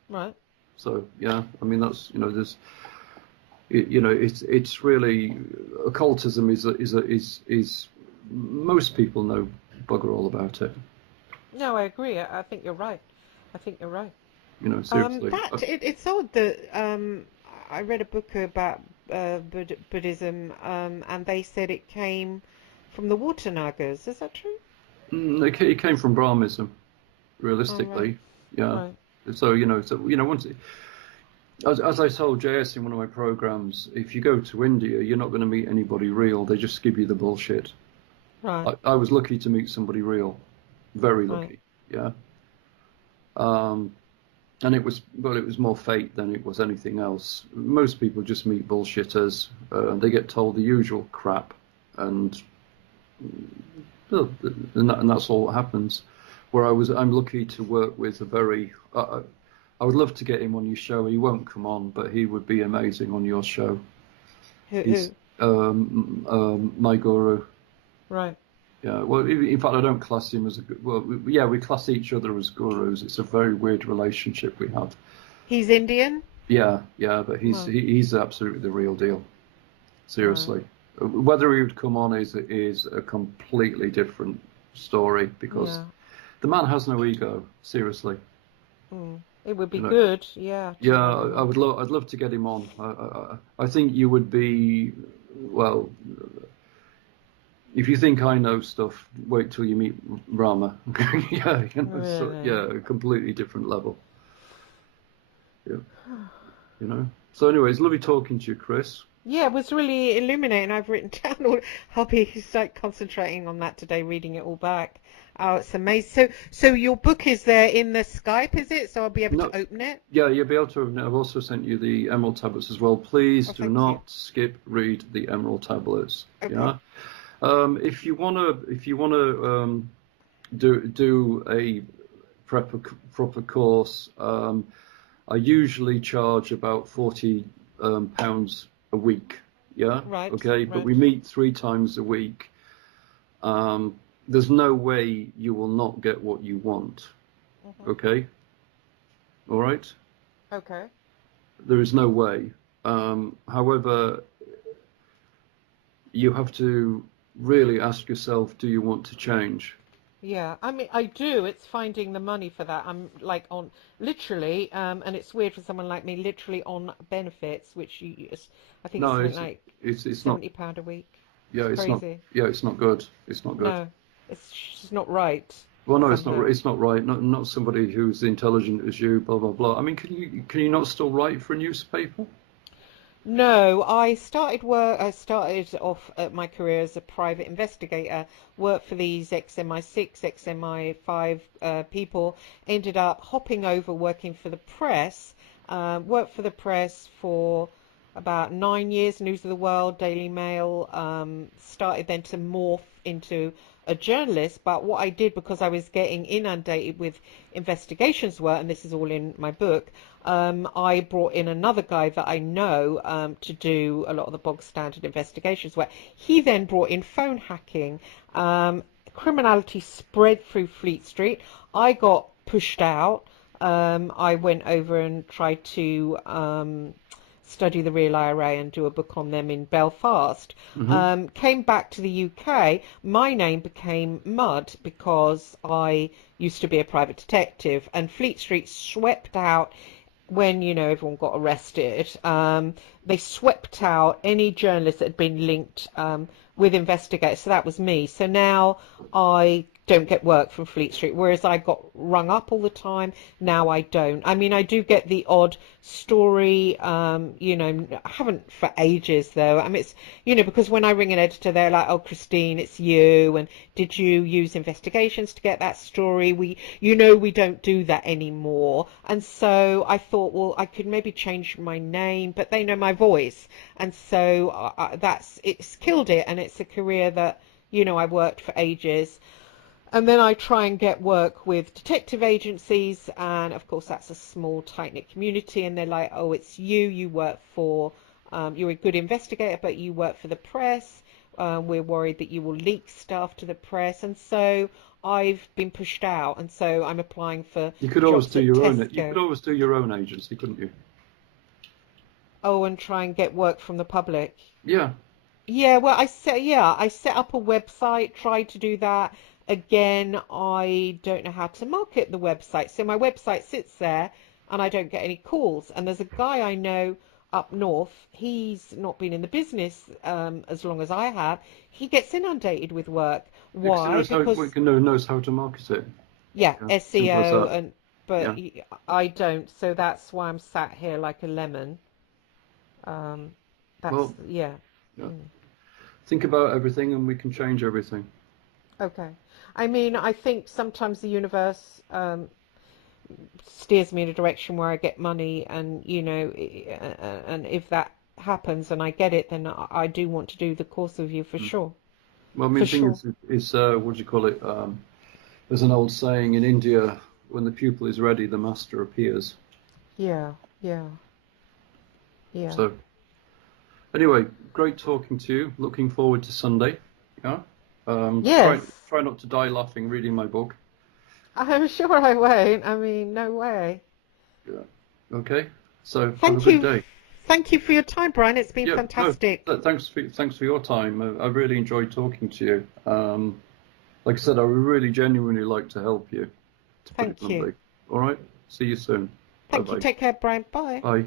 Right. So yeah, I mean that's you know there's you know it's really occultism is most people know bugger all about it. No, I agree. I think you're right. I think you're right. You know, seriously. It's odd that I read a book about Buddhism, and they said it came from the water nagas. Is that true? It came from Brahmism, Oh, right, realistically. Yeah. right, So once as I told JS in one of my programs, if you go to India, you're not going to meet anybody real. They just give you the bullshit. right, I was lucky to meet somebody real, very right. lucky. Yeah. Um, and it was more fate than it was anything else. Most people just meet bullshitters. They get told the usual crap, and well, and that's all that happens. I'm lucky to work with a very. I would love to get him on your show. He won't come on, but he would be amazing on your show. Who? He's Who? my guru. Right. Yeah. Well, in fact, I don't class him as a. Well, yeah, we class each other as gurus. It's a very weird relationship we have. He's Indian. Yeah, yeah, but Right, he's absolutely the real deal. right. Seriously. Whether he would come on is a completely different story because Yeah. the man has no ego. Seriously, Mm. It would be you know. good, yeah, to Yeah, have him on. I'd love to get him on. I think you would be well. If you think I know stuff, wait till you meet Rama. Yeah, so Really. yeah, a completely different level. Yeah, you know. So anyway, it's lovely talking to you, Chris. Yeah, it was really illuminating. I've written down all. I'll be like concentrating on that today, reading it all back. Oh, it's amazing. So your book is there in the Skype, is it? So I'll be able No, to open it. yeah, you'll be able to. I've also sent you the Emerald tablets as well. Please Oh, do thank you. not skip read the Emerald tablets. Okay. Yeah. If you wanna do a proper course, I usually charge about 40 pounds a week. Yeah. Right. Okay. But Right. we meet 3 times a week. Um, there's no way you will not get what you want. Hmm. Okay. All right. Okay. There is no way. However, you have to really ask yourself, do you want to change? Yeah. I mean, I do. It's finding the money for that. I'm like on literally, and it's weird for someone like me, literally on benefits, which I think it's No, something like it's not. £70 a week. Yeah, It's it's not. crazy. Yeah, it's not good. It's not good. No, it's just not right Well, no, it's not. somehow. It's not right. Not somebody who's intelligent as you. Blah blah blah. I mean, can you not still write for a newspaper? No, I started off my career as a private investigator, worked for these XMI6, XMI5 people, ended up hopping over working for the press, worked for the press for about 9 years, News of the World, Daily Mail, started then to morph into a journalist. But what I did, because I was getting inundated with investigations work, and this is all in my book, I brought in another guy that I know to do a lot of the bog standard investigations work. He then brought in phone hacking. Criminality spread through Fleet Street. I got pushed out. I went over and tried to study the real IRA and do a book on them in Belfast. Came back to the UK. My name became mud because I used to be a private detective, and Fleet Street swept out when, you know, everyone got arrested. They swept out any journalist that had been linked with investigators. So that was me. So now I don't get work from Fleet Street, whereas I got rung up all the time. Now I don't. I mean, I do get the odd story, you know, I haven't for ages though. I mean, it's, you know, because when I ring an editor, they're like, oh, Christine, it's you, and did you use investigations to get that story? You know, we don't do that anymore. And so I thought, well, I could maybe change my name, but they know my voice. And so it's killed it, and it's a career that, you know, I've worked for ages. And then I try and get work with detective agencies, and of course that's a small, tight-knit community, and they're like, oh, it's you work for, you're a good investigator, but you work for the press. We're worried that you will leak stuff to the press, and so I've been pushed out, and so I'm applying for You could always do your own. Tesco. You could always do your own agency, couldn't you? Oh, and try and get work from the public. Yeah. Yeah, well, I set up a website, tried to do that. Again, I don't know how to market the website. So my website sits there and I don't get any calls. And there's a guy I know up north. He's not been in the business as long as I have. He gets inundated with work. Why? Because he knows how to market it. Yeah, Yeah, SEO, but yeah. I don't. So that's why I'm sat here like a lemon. Yeah. Think about everything and we can change everything. Okay. I mean, I think sometimes the universe steers me in a direction where I get money, and, you know, and if that happens and I get it, then I do want to do the course with you for sure. Well, I mean, the thing is, what do you call it? There's an old saying in India, when the pupil is ready, the master appears. Yeah. So, anyway, great talking to you. Looking forward to Sunday. Yeah. Yes. Try not to die laughing reading my book. I'm sure I won't. I mean, no way. Yeah. Okay. So have a good day. Thank you for your time, Brian. It's been fantastic. No, thanks for your time. I really enjoyed talking to you. Like I said, I would really genuinely like to help you. Thank you. All right. See you soon. Thank you. Take care, Brian. Bye. Bye.